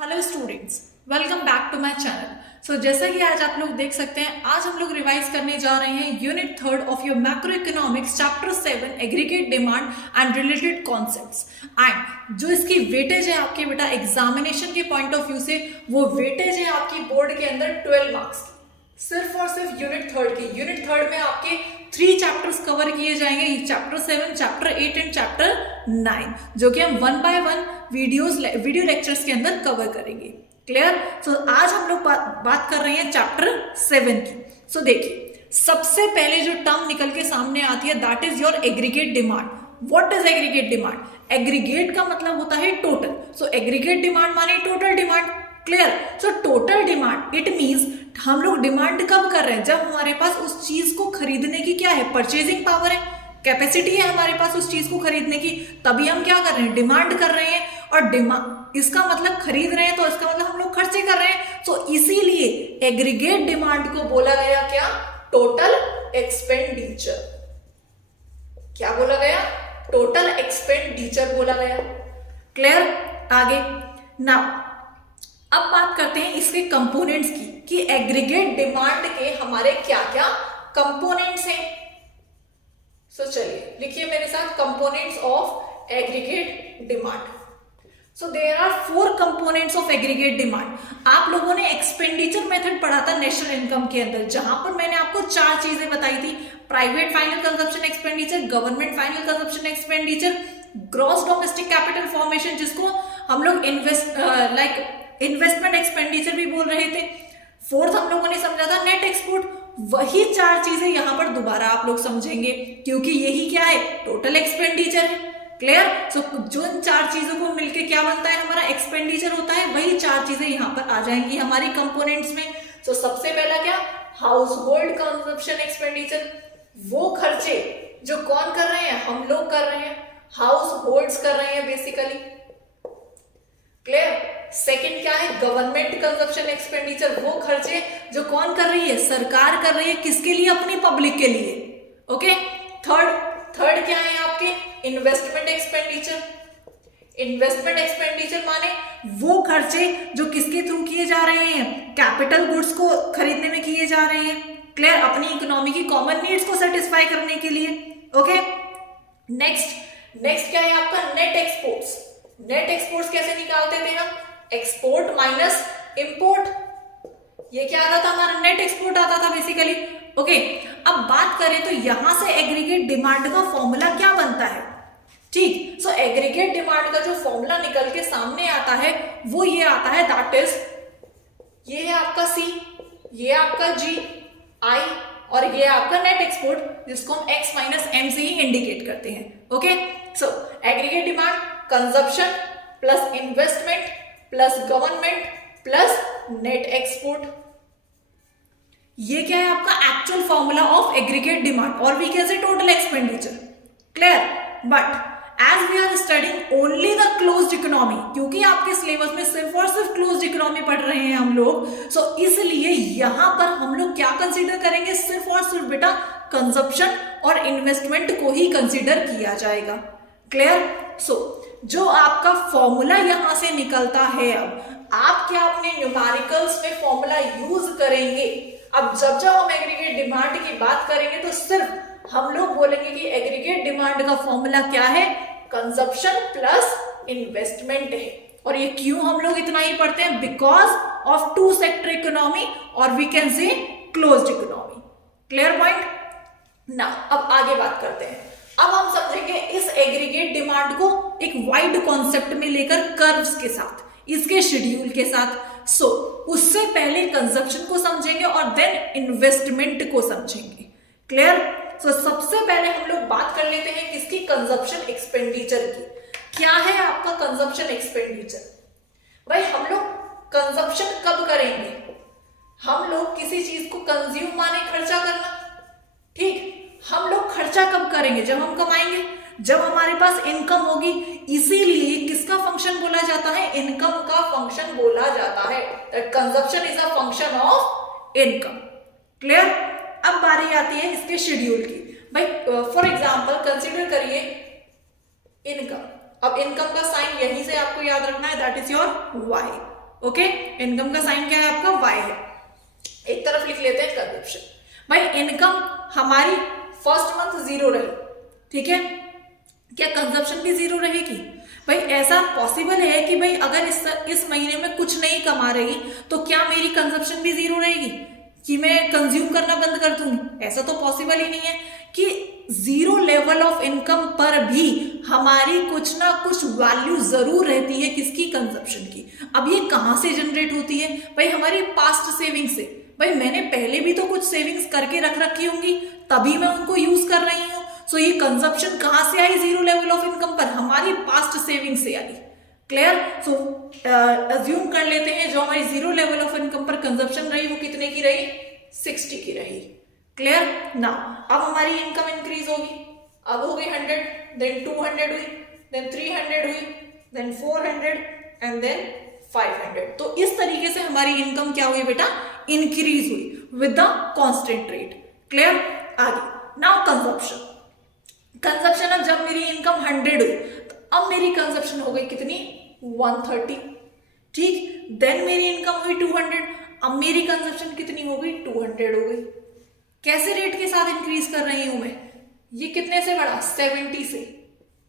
Hello students, welcome back to my channel. So जैसा कि आज आप लोग देख सकते हैं, आज हम लोग रिवाइज करने जा रहे हैं unit 3 of your macro economics chapter 7 aggregate demand and related concepts. And जो इसकी वेटेज है आपके बेटा एग्जामिनेशन के पॉइंट ऑफ व्यू से, वो वेटेज है आपकी बोर्ड के अंदर 12 मार्क्स की, सिर्फ और सिर्फ यूनिट 3 की। यूनिट 3 में आपके 3 चैप्टर्स कवर किए जाएंगे, चैप्टर 7, चैप्टर 8 एंड चैप्टर 9, जो कि हम 1 बाय 1 वीडियो लेक्चर्स के अंदर कवर करेंगे। क्लियर? सो आज हम लोग बात कर रहे हैं चैप्टर 7 की। सो देखिए, सबसे पहले जो टर्म निकल के सामने आती है, that is your aggregate demand. What is aggregate demand? Aggregate का मतलब होता है टोटल। सो एग्रीगेट डिमांड माने total demand. Clear? So total demand it means हम लोग डिमांड कब कर रहे हैं? जब हमारे पास उस चीज को खरीदने की क्या है, परचेजिंग पावर है, कैपेसिटी है हमारे पास उस चीज को खरीदने की, तभी हम क्या कर रहे हैं, डिमांड कर रहे हैं। और डिमांड इसका मतलब खरीद रहे हैं, तो इसका मतलब हम लोग खर्चे कर रहे हैं। तो इसीलिए एग्रीगेट डिमांड को बोला गया क्या? Total expenditure. क्या बोला गया? टोटल एक्सपेंडिचर बोला गया। क्लियर? आगे ना अब बात करते हैं इसके कंपोनेंट्स की, कि एग्रीगेट डिमांड के हमारे क्या क्या कंपोनेंट्स हैं। सो चलिए लिखिए मेरे साथ, components of aggregate demand. So there are 4 components of aggregate demand. आप लोगों ने एक्सपेंडिचर मेथड पढ़ा था नेशनल इनकम के अंदर, जहां पर मैंने आपको 4 चीजें बताई थी: private final consumption expenditure, government final consumption expenditure, gross domestic capital formation, जिसको हम लोग इन्वेस्टमेंट एक्सपेंडिचर भी बोल रहे थे। 4th हम लोगों ने समझा था नेट एक्सपोर्ट। वही 4 चीजें यहां पर दोबारा आप लोग समझेंगे, क्योंकि यही क्या है, टोटल एक्सपेंडिचर है। क्लियर? सो जो इन 4 चीजों को मिलके क्या बनता है, हमारा एक्सपेंडिचर होता है। वही 4 चीजें यहां पर आ जाएंगी हमारी कंपोनेंट्स में। सो सबसे पहला क्या, हाउस होल्ड कंजप्शन एक्सपेंडिचर। वो खर्चे जो कौन कर रहे हैं, हम लोग कर रहे हैं, हाउस होल्ड्स कर रहे हैं बेसिकली। क्लियर? सेकंड क्या है, गवर्नमेंट कंजप्शन एक्सपेंडिचर। वो खर्चे जो कौन कर रही है, सरकार कर रही है, किसके लिए, अपनी पब्लिक के लिए। ओके। थर्ड क्या है आपके, इन्वेस्टमेंट एक्सपेंडिचर। इन्वेस्टमेंट एक्सपेंडिचर माने वो खर्चे जो किसके थ्रू किए जा रहे हैं, कैपिटल गुड्स को खरीदने में किए जा रहे हैं। क्लियर? अपनी इकोनॉमी की कॉमन नीड्स को सेटिस्फाई करने के लिए। ओके। नेक्स्ट क्या है आपका, नेट एक्सपोर्ट्स। नेट एक्सपोर्ट्स कैसे निकालते थे हम, एक्सपोर्ट माइनस इंपोर्ट। ये क्या आता था हमारा, नेट एक्सपोर्ट आता था बेसिकली। ओके। अब बात करें तो यहां से एग्रीगेट डिमांड का फॉर्मूला क्या बनता है। ठीक। सो एग्रीगेट डिमांड का जो फॉर्मूला निकल के सामने आता है वो ये आता है, दैट इज ये है आपका C, ये आपका G, I और ये आपका नेट एक्सपोर्ट, जिसको हम X माइनस M से ही इंडिकेट करते हैं। Okay. So aggregate demand consumption plus investment plus government plus net export. ये क्या है आपका actual formula of aggregate demand, और we can say total expenditure. Clear? But as we are studying only the closed economy, क्योंकि आपके syllabus में सिर्फ और सिर्फ क्लोज्ड इकोनॉमी पढ़ रहे हैं हम लोग, सो इसलिए यहां पर हम लोग क्या कंसीडर करेंगे, सिर्फ और सिर्फ बेटा कंजप्शन और इन्वेस्टमेंट को ही कंसीडर किया जाएगा। क्लियर? सो जो आपका फॉर्मूला यहां से निकलता है, अब आप क्या अपने न्यूमेरिकल्स में फॉर्मूला यूज करेंगे। अब जब हम एग्रीगेट डिमांड की बात करेंगे तो सिर्फ हम लोग बोलेंगे कि एग्रीगेट डिमांड का फॉर्मूला क्या है, कंजप्शन प्लस इन्वेस्टमेंट है। और ये क्यों हम लोग इतना ही पढ़ते हैं, बिकॉज ऑफ 2 सेक्टर इकोनॉमी और we can say closed economy. Clear point? ना अब आगे बात करते हैं। अब हम समझेंगे इस एग्रीगेट डिमांड को एक वाइड कॉन्सेप्ट में लेकर, कर्व्स के साथ, इसके शेड्यूल के साथ। सो उससे पहले कंजप्शन को समझेंगे और देन इन्वेस्टमेंट को समझेंगे। क्लियर? सो सबसे पहले हम लोग बात कर लेते हैं किसकी, कंजप्शन एक्सपेंडिचर की। क्या है आपका कंजप्शन एक्सपेंडिचर? भाई हम लोग कंजप्शन कब करेंगे, हम लोग किसी चीज को कंज्यूम माने खर्चा करना। ठीक। हम लोग खर्चा कब करेंगे, जब हम कमाएंगे, जब हमारे पास इनकम होगी। इसीलिए किसका फंक्शन बोला जाता है, इनकम का फंक्शन बोला जाता है। That consumption is a function of income. Clear? अब बारी आती है इसके शेड्यूल की। भाई फॉर एग्जांपल कंसीडर करिए इनकम। अब इनकम का साइन यहीं से आपको याद रखना है, that is your Y. Okay, income का साइन क्या है आपका, y है। एक तरफ लिख लेते हैं कंजप्शन। भाई इनकम हमारी फर्स्ट मंथ 0 रही, ठीक है, क्या कंजप्शन भी 0 रहेगी? भाई ऐसा पॉसिबल है कि भाई अगर इस महीने में कुछ नहीं कमा रही तो क्या मेरी कंजप्शन भी 0 रहेगी, कि मैं कंज्यूम करना बंद कर दूंगी? ऐसा तो पॉसिबल ही नहीं है कि 0 लेवल ऑफ इनकम पर भी हमारी कुछ ना कुछ वैल्यू जरूर रहती है, किसकी, कंजप्शन की। अब ये कहां से जनरेट होती है? भाई हमारी पास्ट सेविंग से। भाई मैंने पहले भी तो कुछ सेविंग्स करके रख रखी होंगी, तभी मैं उनको यूज कर रही हूँ। सो ये कंजप्शन कहां से आई 0 लेवल ऑफ इनकम पर? हमारी पास्ट सेविंग से आई। क्लियर? सो अज्यूम कर लेते हैं जो हमारी 0 लेवल ऑफ इनकम पर कंजप्शन रही वो कितने की रही, 60 की रही। क्लियर? नाउ अब हमारी इनकम इंक्रीज होगी, अब हो गई 100, देन 200 हुई, देन 300 हुई, देन 400 एंड देन 500। तो इस तरीके से हमारी इनकम क्या हुई बेटा, इंक्रीज हुई with the constant rate. Clear? आगे नाउ कंजप्शन। कंजप्शन, अब जब मेरी इनकम 100 हुई तो अब मेरी कंजप्शन हो गई कितनी, 130। ठीक, देन मेरी इनकम हुई 200, अब मेरी कंजप्शन कितनी हो गई, 200 हो गई। कैसे रेट के साथ इंक्रीज कर रही हूं मैं, ये कितने से बढ़ा, 70 से,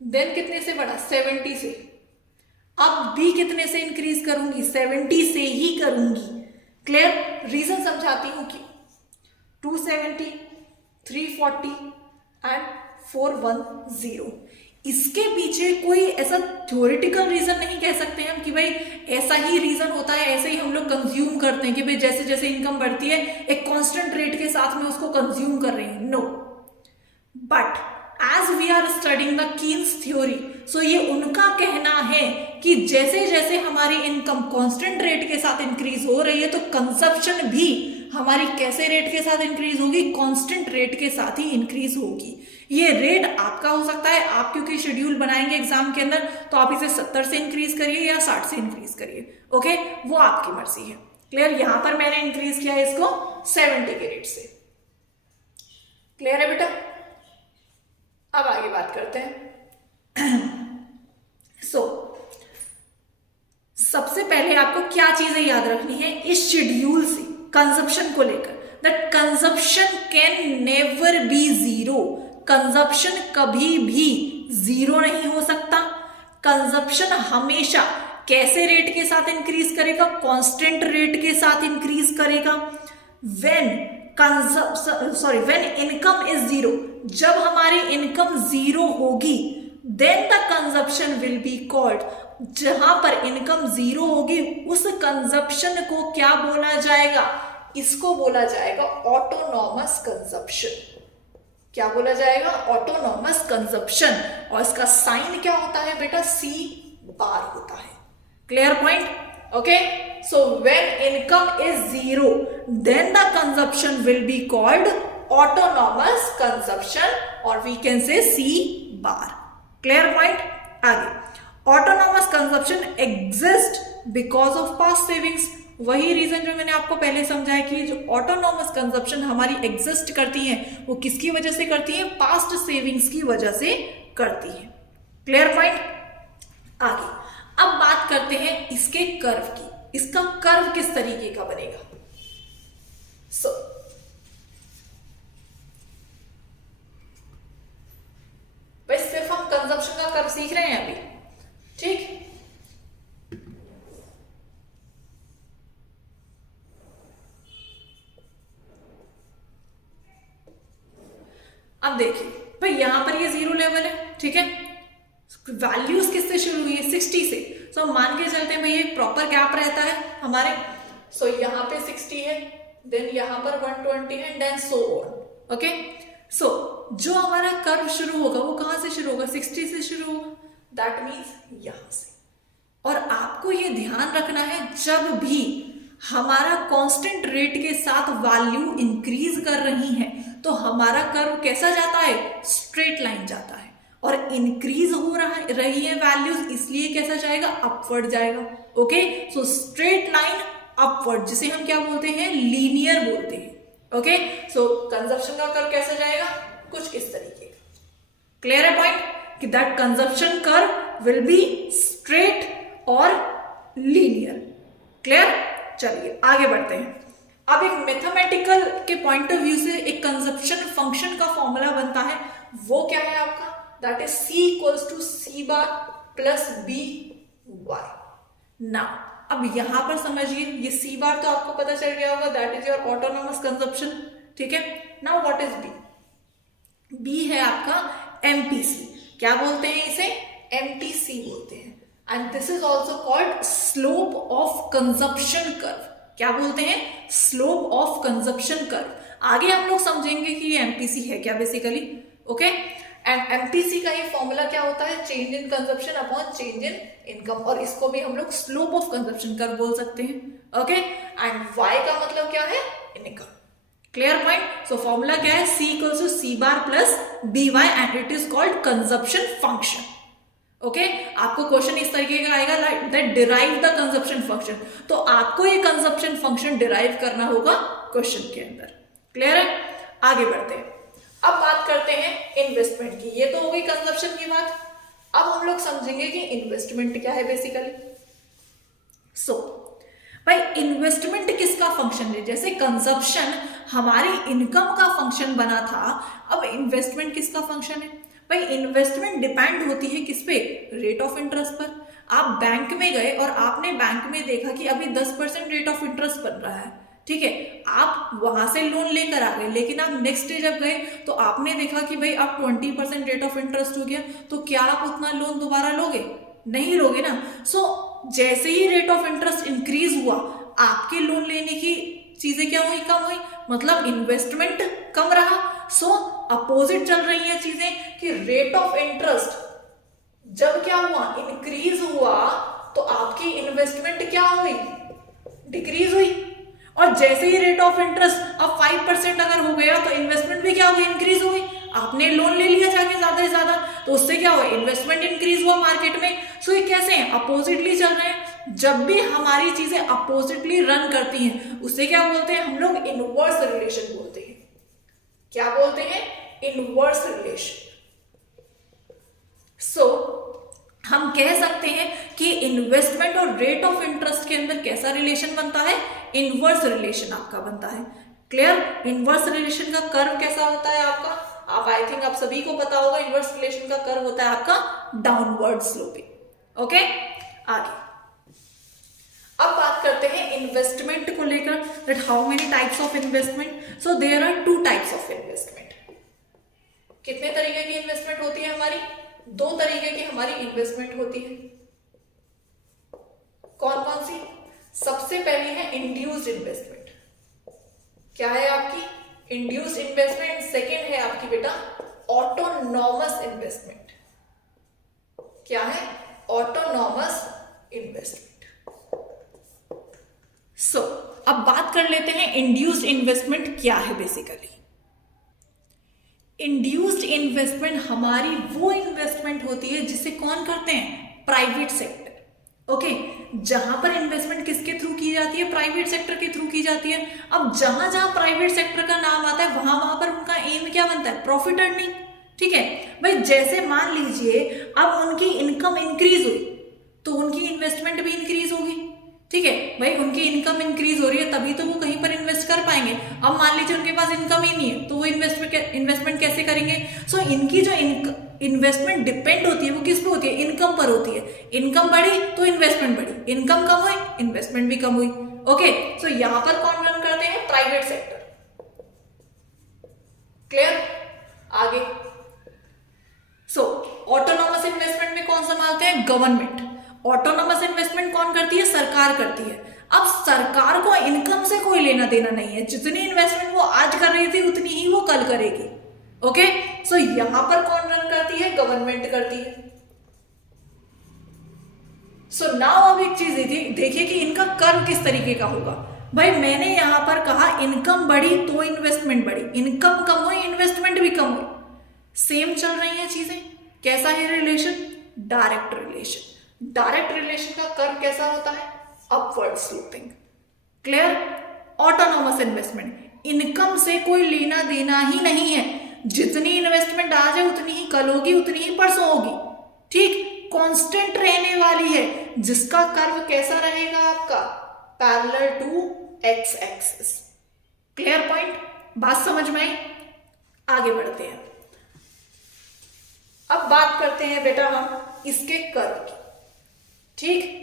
देन कितने से बढ़ा, 70 से, अब भी कितने से इंक्रीज करूंगी, 70 से ही करूंगी। क्लियर? रीजन समझाती हूं कि 270, 340 एंड 410, इसके पीछे कोई ऐसा थ्योरेटिकल रीजन नहीं कह सकते हम कि भाई ऐसा ही रीजन होता है, ऐसे ही हम लोग कंज्यूम करते हैं कि भाई जैसे जैसे इनकम बढ़ती है एक कांस्टेंट रेट के साथ में उसको कंज्यूम कर रहे हैं। No, but as we are studying the Keynes theory, so ये उनका कहना है कि जैसे जैसे हमारी इनकम कांस्टेंट रेट के साथ इंक्रीज हो रही है तो कंजप्शन भी हमारी कैसे रेट के साथ इंक्रीज होगी, कांस्टेंट रेट के साथ ही इंक्रीज होगी। ये रेट आपका हो सकता है, आप क्योंकि शेड्यूल बनाएंगे एग्जाम के अंदर तो आप इसे 70 से इंक्रीज करिए या 60 से इंक्रीज करिए, ओके, वो आपकी मर्जी है। क्लियर? यहां पर मैंने इंक्रीज किया है इसको 70 के रेट से। क्लियर है बेटा? अब आगे बात करते हैं। सबसे पहले आपको क्या चीजें याद रखनी है इस शेड्यूल से कंजप्शन को लेकर, that consumption can never be 0। Consumption कभी भी 0 नहीं हो सकता। कंजप्शन हमेशा कैसे रेट के साथ इंक्रीज करेगा, कांस्टेंट रेट के साथ इंक्रीज करेगा। व्हेन इनकम इज 0, जब हमारी इनकम 0 होगी, then the consumption will be called, जहां पर इनकम 0 होगी उस कंजप्शन को क्या बोला जाएगा, इसको बोला जाएगा ऑटोनॉमस कंजप्शन। क्या बोला जाएगा, ऑटोनॉमस कंजप्शन। और इसका साइन क्या होता है बेटा, C बार होता है। Clear point? Okay, so when income is 0 then the consumption will be called autonomous consumption और we can say C bar. Clear point? आगे, autonomous consumption exist because of past savings. वही रीजन जो मैंने आपको पहले समझाया कि जो ऑटोनॉमस कंजप्शन हमारी एग्जिस्ट करती है वो किसकी वजह से करती है, पास्ट सेविंग्स की वजह से करती है। Clear point? आगे अब बात करते हैं इसके कर्व की। इसका कर्व किस तरीके का बनेगा। भाई सिर्फ हम कंजप्शन का कर्व सीख रहे हैं अभी, ठीक। अब देखिए भाई यहां पर ये 0 लेवल है, ठीक है, वैल्यूज किससे शुरू हुई है, 60 से। सो मान के चलते हैं भाई ये प्रॉपर गैप रहता है हमारे। सो यहाँ पे 60 है, देन यहाँ पर 120 है, देन सो ऑन। ओके, सो जो हमारा कर्व शुरू होगा वो कहां से शुरू होगा, 60 से शुरू होगा, दैट मीन्स यहां से। और आपको ये ध्यान रखना है जब भी हमारा कांस्टेंट रेट के साथ वैल्यू इंक्रीज कर रही है तो हमारा कर्व कैसा जाता है, स्ट्रेट लाइन जाता है। और इंक्रीज हो रही है वैल्यूज, इसलिए कैसा जाएगा, अपवर्ड जाएगा। Okay, so straight line upward, जिसे हम क्या बोलते हैं, लीनियर बोलते हैं। ओके, सो कंजप्शन का कर्व कैसा जाएगा, कुछ इस तरीके का। क्लियर है पॉइंट, कि that consumption curve will be straight और लीनियर। क्लियर? चलिए आगे बढ़ते हैं। अब एक मैथमेटिकल के पॉइंट ऑफ व्यू से एक कंजप्शन फंक्शन का फॉर्मूला बनता है, वो क्या है आपका? That is C equals to C bar plus B Y। Now अब यहां पर समझिए, ये C बार तो आपको पता चल गया होगा, that is your autonomous consumption, ठीक है। Now what is B? B है आपका MPC। क्या बोलते हैं इसे? MTC बोलते हैं। And this is also called slope of consumption curve. क्या बोलते हैं? Slope of consumption curve. आगे हम लोग समझेंगे कि ये एमपीसी है क्या बेसिकली, ओके। एंड एमपीसी का ये फॉर्मूला क्या होता है? Change in consumption upon change in income, और इसको भी हम लोग स्लोप ऑफ कंजप्शन कर्व बोल सकते हैं, ओके। एंड वाई का मतलब क्या है? Income. Clear point? So formula क्या है? C equals to C bar plus BY and it is called consumption function, okay. आपको क्वेश्चन इस तरीके का आएगा that derive the consumption function, तो आपको ये कंजप्शन फंक्शन डिराइव करना होगा क्वेश्चन के अंदर। क्लियर है? आगे बढ़ते हैं। अब बात करते हैं इन्वेस्टमेंट की। ये तो हो गई कंजप्शन की बात। अब हम लोग समझेंगे कि इन्वेस्टमेंट क्या है बेसिकली। सो भाई इन्वेस्टमेंट किसका फंक्शन है? जैसे कंजप्शन हमारी इनकम का फंक्शन बना था, अब इन्वेस्टमेंट किसका फंक्शन है? भाई इन्वेस्टमेंट डिपेंड होती है किस पे? रेट ऑफ इंटरेस्ट पर। आप बैंक में गए और आपने बैंक में देखा कि अभी 10% रेट ऑफ इंटरेस्ट बन रहा है, ठीक है। आप वहां से लोन लेकर आ गए, लेकिन आप नेक्स्ट डे जब गए तो आपने देखा कि भाई अब 20% रेट ऑफ इंटरेस्ट हो गया, तो क्या आप उतना लोन दोबारा लोगे? नहीं लोगे ना। सो जैसे ही रेट ऑफ इंटरेस्ट इंक्रीज हुआ, आपके लोन लेने की चीजें क्या हुई? कम हुई, मतलब इन्वेस्टमेंट कम रहा। सो अपोजिट चल रही है चीजें कि रेट ऑफ इंटरेस्ट जब क्या हुआ? इंक्रीज हुआ, तो आपकी इन्वेस्टमेंट क्या हुई? डिक्रीज हुई। और जैसे ही रेट ऑफ इंटरेस्ट अब 5% अगर हो गया, तो इन्वेस्टमेंट भी क्या हुई? इंक्रीज हो गई। आपने लोन ले लिया जाके ज्यादा से ज्यादा, तो उससे क्या हुआ? इन्वेस्टमेंट इंक्रीज हुआ मार्केट में। सो ये कैसे हैं? अपोजिटली चल रहे हैं। जब भी हमारी चीजें अपोजिटली रन करती हैं, उससे क्या बोलते हैं हम लोग? इनवर्स रिलेशन बोलते हैं। क्या बोलते हैं? Inverse relation. सो हम कह सकते हैं कि इन्वेस्टमेंट और रेट ऑफ इंटरेस्ट के अंदर कैसा रिलेशन बनता है? इनवर्स रिलेशन आपका बनता है। क्लियर? इनवर्स रिलेशन का कर्व कैसा होता है आपका? आप आई थिंक आप सभी को पता होगा, इनवर्स रिलेशन का कर्व होता है आपका डाउनवर्ड स्लोपिंग, ओके। आगे अब बात करते हैं इन्वेस्टमेंट को लेकर, that how many types of investment. So there are 2 types of investment. कितने तरीके की इन्वेस्टमेंट होती है हमारी? 2 तरीके की हमारी इन्वेस्टमेंट होती है। कौन कौन सी? सबसे पहली है इंड्यूस्ड इन्वेस्टमेंट। क्या है आपकी? Induced investment. सेकेंड है आपकी बेटा ऑटोनॉमस इन्वेस्टमेंट। क्या है? Autonomous investment. सो अब बात कर लेते हैं इंड्यूस्ड इन्वेस्टमेंट क्या है बेसिकली। इंड्यूस्ड इन्वेस्टमेंट हमारी वो इन्वेस्टमेंट होती है जिसे कौन करते हैं? Private sector, okay. जहां पर इन्वेस्टमेंट किसके थ्रू की जाती है? प्राइवेट सेक्टर के थ्रू की जाती है। अब जहां जहां प्राइवेट सेक्टर का नाम आता है, वहां वहां पर उनका एम क्या बनता है? प्रॉफिट अर्निंग, ठीक है भाई। जैसे मान लीजिए अब उनकी इनकम इंक्रीज हुई, तो उनकी इन्वेस्टमेंट भी इंक्रीज होगी, ठीक है भाई। उनकी इनकम इंक्रीज हो रही है, तभी तो वो कहीं पर इन्वेस्ट कर पाएंगे। अब मान लीजिए उनके पास इनकम ही नहीं है, तो वो इन्वेस्टमेंट कैसे करेंगे? सो इनकी जो इन्वेस्टमेंट डिपेंड होती है, वो किस पे होती है? इनकम पर होती है। इनकम बढ़ी तो इन्वेस्टमेंट बढ़ी, इनकम कम हुई, इन्वेस्टमेंट भी कम हुई, ओके। सो यहां पर कौन रन करते हैं? Private sector. क्लियर? आगे सो ऑटोनॉमस इन्वेस्टमेंट में कौन संभालते हैं? गवर्नमेंट। ऑटोनॉमस इन्वेस्टमेंट कौन करती है? सरकार करती है। अब सरकार को इनकम से कोई लेना देना नहीं है, जितनी इन्वेस्टमेंट वो आज कर रही थी उतनी ही वो कल करेगी, ओके। सो यहां पर कौन रन करती है? गवर्नमेंट करती है। सो नाउ अब एक चीज देखिए कि इनका कर्व किस तरीके का होगा। भाई मैंने यहां पर कहा इनकम बढ़ी तो इन्वेस्टमेंट बढ़ी, इनकम कम हुई इन्वेस्टमेंट भी कम हुई। सेम चल रही है चीजें। कैसा है relation? Direct relation. Direct relation का कर्व कैसा होता है? Upward sloping. Clear? Autonomous investment, income से कोई लेना देना ही नहीं है। जितनी इन्वेस्टमेंट आज है उतनी ही कल होगी, उतनी ही परसों होगी, ठीक। कांस्टेंट रहने वाली है, जिसका कर्व कैसा रहेगा आपका? Parallel to X axis. Clear point, बात समझ में आई? आगे बढ़ते हैं। अब बात करते हैं बेटा हम इसके कर्व की। ठीक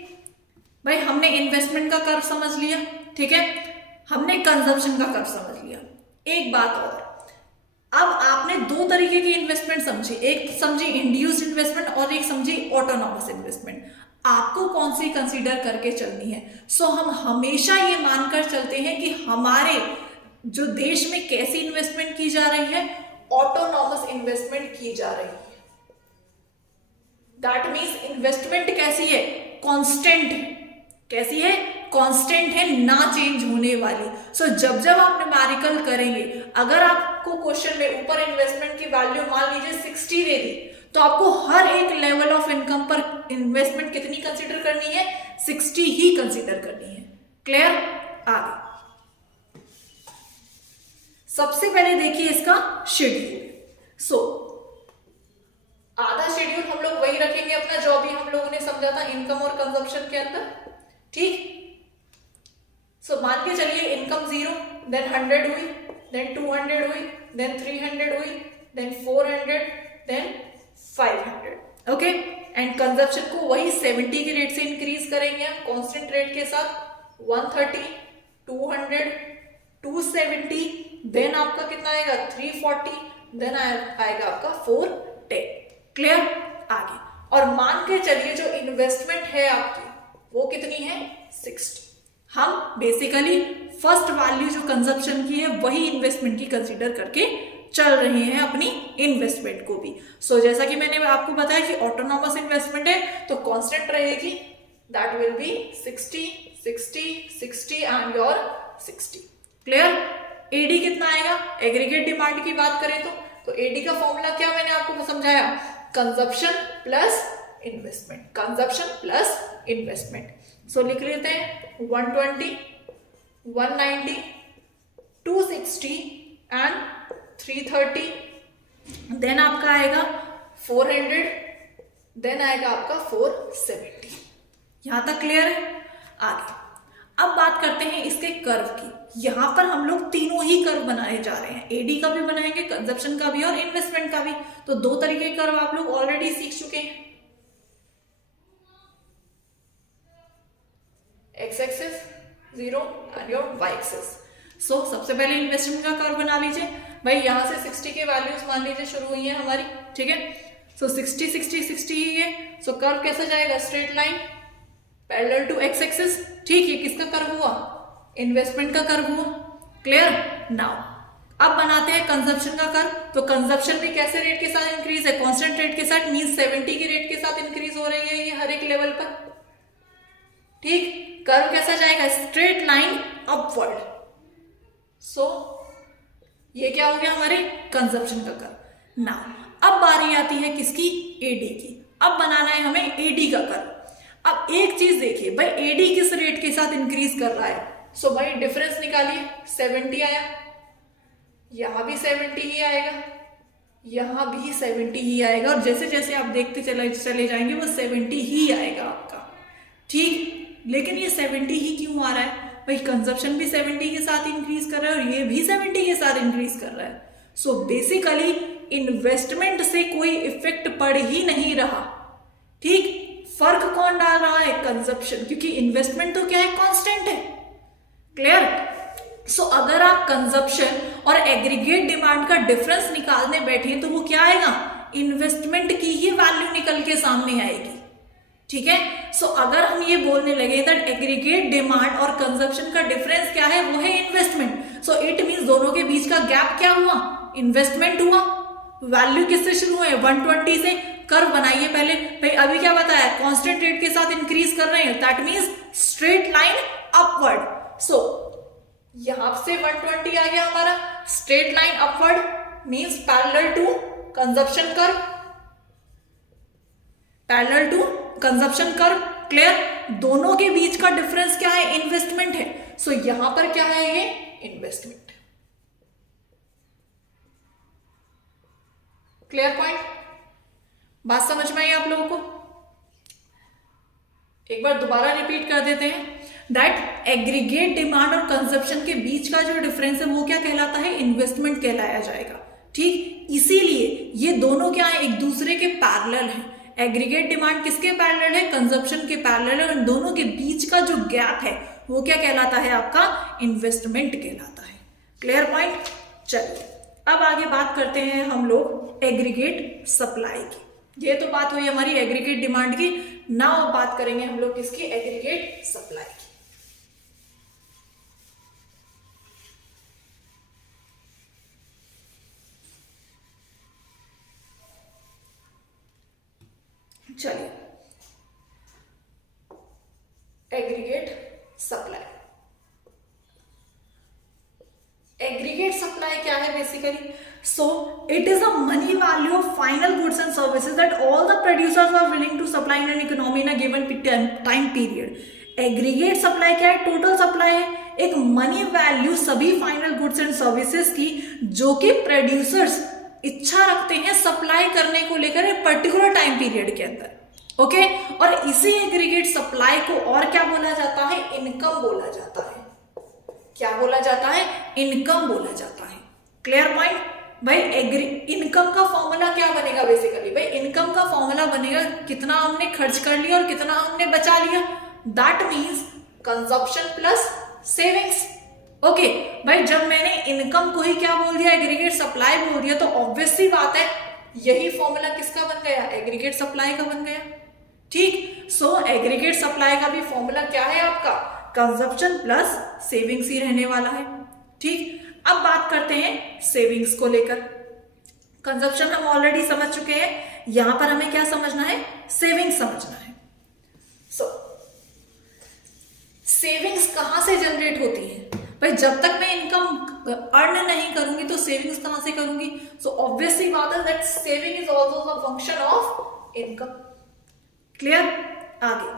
भाई, हमने इन्वेस्टमेंट का कर्व समझ लिया, ठीक है, हमने कंजप्शन का कर्व समझ लिया। एक बात और, अब आपने दो तरीके की इन्वेस्टमेंट समझी, एक समझी इंड्यूस्ड इन्वेस्टमेंट और एक समझी ऑटोनॉमस इन्वेस्टमेंट। आपको कौन सी कंसीडर करके चलनी है? हम हमेशा ये मानकर चलते हैं कि हमारे जो देश में कैसी इन्वेस्टमेंट की जा रही है, ऑटोनॉमस इन्वेस्टमेंट की जा रही है। दैट मीन्स इन्वेस्टमेंट कैसी है? कांस्टेंट है। कैसी है? कांस्टेंट है, ना चेंज होने वाली। जब जब आप न्यूमेरिकल करेंगे, अगर आपको क्वेश्चन में ऊपर इन्वेस्टमेंट की वैल्यू मान लीजिए 60 दे दी, तो आपको हर एक लेवल ऑफ इनकम पर इन्वेस्टमेंट कितनी कंसीडर करनी है? 60 ही कंसीडर करनी है। क्लियर? आगे सबसे पहले देखिए इसका शेड्यूल। आधा शेड्यूल हम लोग वही रखेंगे अपना जो अभी हम लोगों ने समझा था इनकम और कंजप्शन के अंदर। ठीक, मान के चलिए इनकम 0, देन 100 हुई, देन 200 हुई, देन 300 हुई, then 400, then 500। Okay, and consumption को वही 70 के रेट से इंक्रीज करेंगे हम कांस्टेंट रेट के साथ। 130, 200, 270, देन आपका कितना आएगा? 340, देन आएगा आपका 410। क्लियर? आगे और मान के चलिए जो इन्वेस्टमेंट है आपकी वो कितनी है? 60। हम बेसिकली फर्स्ट वैल्यू जो कंजप्शन की है वही इन्वेस्टमेंट की कंसीडर करके चल रहे हैं अपनी इन्वेस्टमेंट को भी। जैसा कि मैंने आपको बताया कि ऑटोनॉमस इन्वेस्टमेंट है तो कांस्टेंट रहेगी, that will be 60, 60, 60 and your 60। Clear? AD कितना आएगा? एग्रीगेट डिमांड की बात करें तो एडी का फॉर्मूला क्या मैंने आपको समझाया? Consumption plus investment, consumption plus investment. लिख लेते हैं 120, 190, 260 एंड 330, देन आपका आएगा 400, देन आएगा आपका 470। यहां तक क्लियर है? आगे अब बात करते हैं इसके कर्व की। यहां पर हम लोग तीनों ही कर्व बनाए जा रहे हैं, एडी का भी बनाएंगे, कंजप्शन का भी और इन्वेस्टमेंट का भी। तो दो तरीके के कर्व आप लोग ऑलरेडी सीख चुके हैं, X axis 0 and your Y axis. सबसे पहले इन्वेस्टमेंट का कर्व बना लीजिए भाई। यहां से 60 के वैल्यूज मान लीजिए शुरू हुई है हमारी, ठीक है। 60, 60, 60 ही है। कर्व कैसा जाएगा? Straight line parallel to X axis. ठीक है, किसका कर्व हुआ? इन्वेस्टमेंट का कर्व हुआ। क्लियर? नाउ अब बनाते हैं कंजप्शन का कर्व। तो कंजप्शन भी कैसे रेट के साथ इंक्रीज है? कांस्टेंट रेट के साथ, मींस 70 के रेट के साथ इंक्रीज हो रही है ये हर एक लेवल पर। ठीक, कर्व कैसा जाएगा? Straight line upward. ये क्या हो गया? हमारे कंजप्शन का कर्व। नाउ अब बारी आती है किसकी? एडी की। अब बनाना है हमें एडी का कर्व। अब एक चीज देखिए भाई, एडी किस रेट के साथ इंक्रीज कर रहा है? भाई डिफरेंस निकालिए। 70 आया, यहां भी 70 ही आएगा, यहां भी 70 ही आएगा, और जैसे जैसे आप देखते चले जाएंगे वो 70 ही आएगा आपका। ठीक, लेकिन ये 70 ही क्यों आ रहा है भाई? कंजप्शन भी 70 के साथ इंक्रीज कर रहा है और ये भी 70 के साथ इंक्रीज कर रहा है। बेसिकली इन्वेस्टमेंट से कोई इफेक्ट पड़ ही नहीं रहा। ठीक, फर्क कौन डाल रहा है? कंजप्शन, क्योंकि इन्वेस्टमेंट तो क्या है? कांस्टेंट है। क्लियर? अगर आप कंजप्शन और एग्रीगेट डिमांड का डिफरेंस निकालने बैठे तो वो क्या आएगा? इन्वेस्टमेंट की ही वैल्यू निकल के सामने आएगी। ठीक है, अगर हम ये बोलने लगे दैट एग्रीगेट डिमांड और कंजप्शन का डिफरेंस क्या है? वो है इन्वेस्टमेंट। इट मींस दोनों के बीच का गैप क्या हुआ? इन्वेस्टमेंट हुआ। वैल्यू किससे शुरू है? 120 से। कर्व बनाइए पहले भाई। अभी क्या बताया? कांस्टेंट रेट के साथ इंक्रीज कर रहे हैं, that means straight line upward. यहां से 120 आ गया हमारा, straight line upward means parallel to consumption curve, parallel to consumption curve. Clear? दोनों के बीच का डिफरेंस क्या है? इन्वेस्टमेंट है। यहां पर क्या है? ये इन्वेस्टमेंट। Clear point? बात समझ में आई आप लोगों को? एक बार दोबारा रिपीट कर देते हैं। दैट एग्रीगेट डिमांड और कंजप्शन के बीच का जो डिफरेंस है वो क्या कहलाता है, इन्वेस्टमेंट कहलाया जाएगा। ठीक, इसीलिए ये दोनों क्या है, एक दूसरे के पैरेलल हैं। एग्रीगेट डिमांड किसके पैरेलल है, कंजप्शन के पैरेलल है, और दोनों के बीच का जो गैप है वो क्या कहलाता है, आपका इन्वेस्टमेंट कहलाता है। Clear point. चलिए अब आगे बात करते हैं हम लोग एग्रीगेट सप्लाई की। ये तो बात हुई हमारी एग्रीगेट डिमांड की। नाउ बात करेंगे हम लोग किसकी, एग्रीगेट सप्लाई की। चलिए एग्रीगेट सप्लाई, एग्रीगेट सप्लाई क्या है basically, so it is a money value of final goods and services that all the producers are willing to supply in an economy in a given time period. Aggregate supply क्या है, total supply है, एक money value सभी final goods and services की जो कि producers इच्छा रखते हैं सप्लाई करने को लेकर एक पर्टिकुलर टाइम पीरियड के अंदर। ओके, और इसी एग्रीगेट सप्लाई को और क्या बोला जाता है, इनकम बोला जाता है। क्या बोला जाता है, इनकम बोला जाता है। Clear point. भाई इनकम का फॉर्मूला क्या बनेगा बेसिकली, भाई इनकम का फॉर्मूला बनेगा कितना हमने खर्च कर लिया और कितना हमने बचा लिया, that means consumption plus savings. Okay भाई, जब मैंने इनकम को ही क्या बोल दिया, एग्रीगेट सप्लाई बोल दिया, तो ऑब्वियस सी बात है यही फॉर्मूला किसका बन गया, एग्रीगेट सप्लाई का बन गया। ठीक, सो एग्रीगेट सप्लाई का भी फॉर्मूला क्या है आपका, कंजप्शन प्लस सेविंग्स ही रहने वाला है। ठीक, अब बात करते हैं सेविंग्स को लेकर। कंजप्शन हम ऑलरेडी समझ चुके हैं, यहां पर हमें क्या समझना है, सेविंग्स समझना है। सो सेविंग्स कहां से जनरेट होती है, भाई जब तक मैं इनकम अर्न नहीं करूंगी तो सेविंग्स कहां से करूंगी। सो ऑब्वियसली बात है that saving is also the function of income. Clear. आगे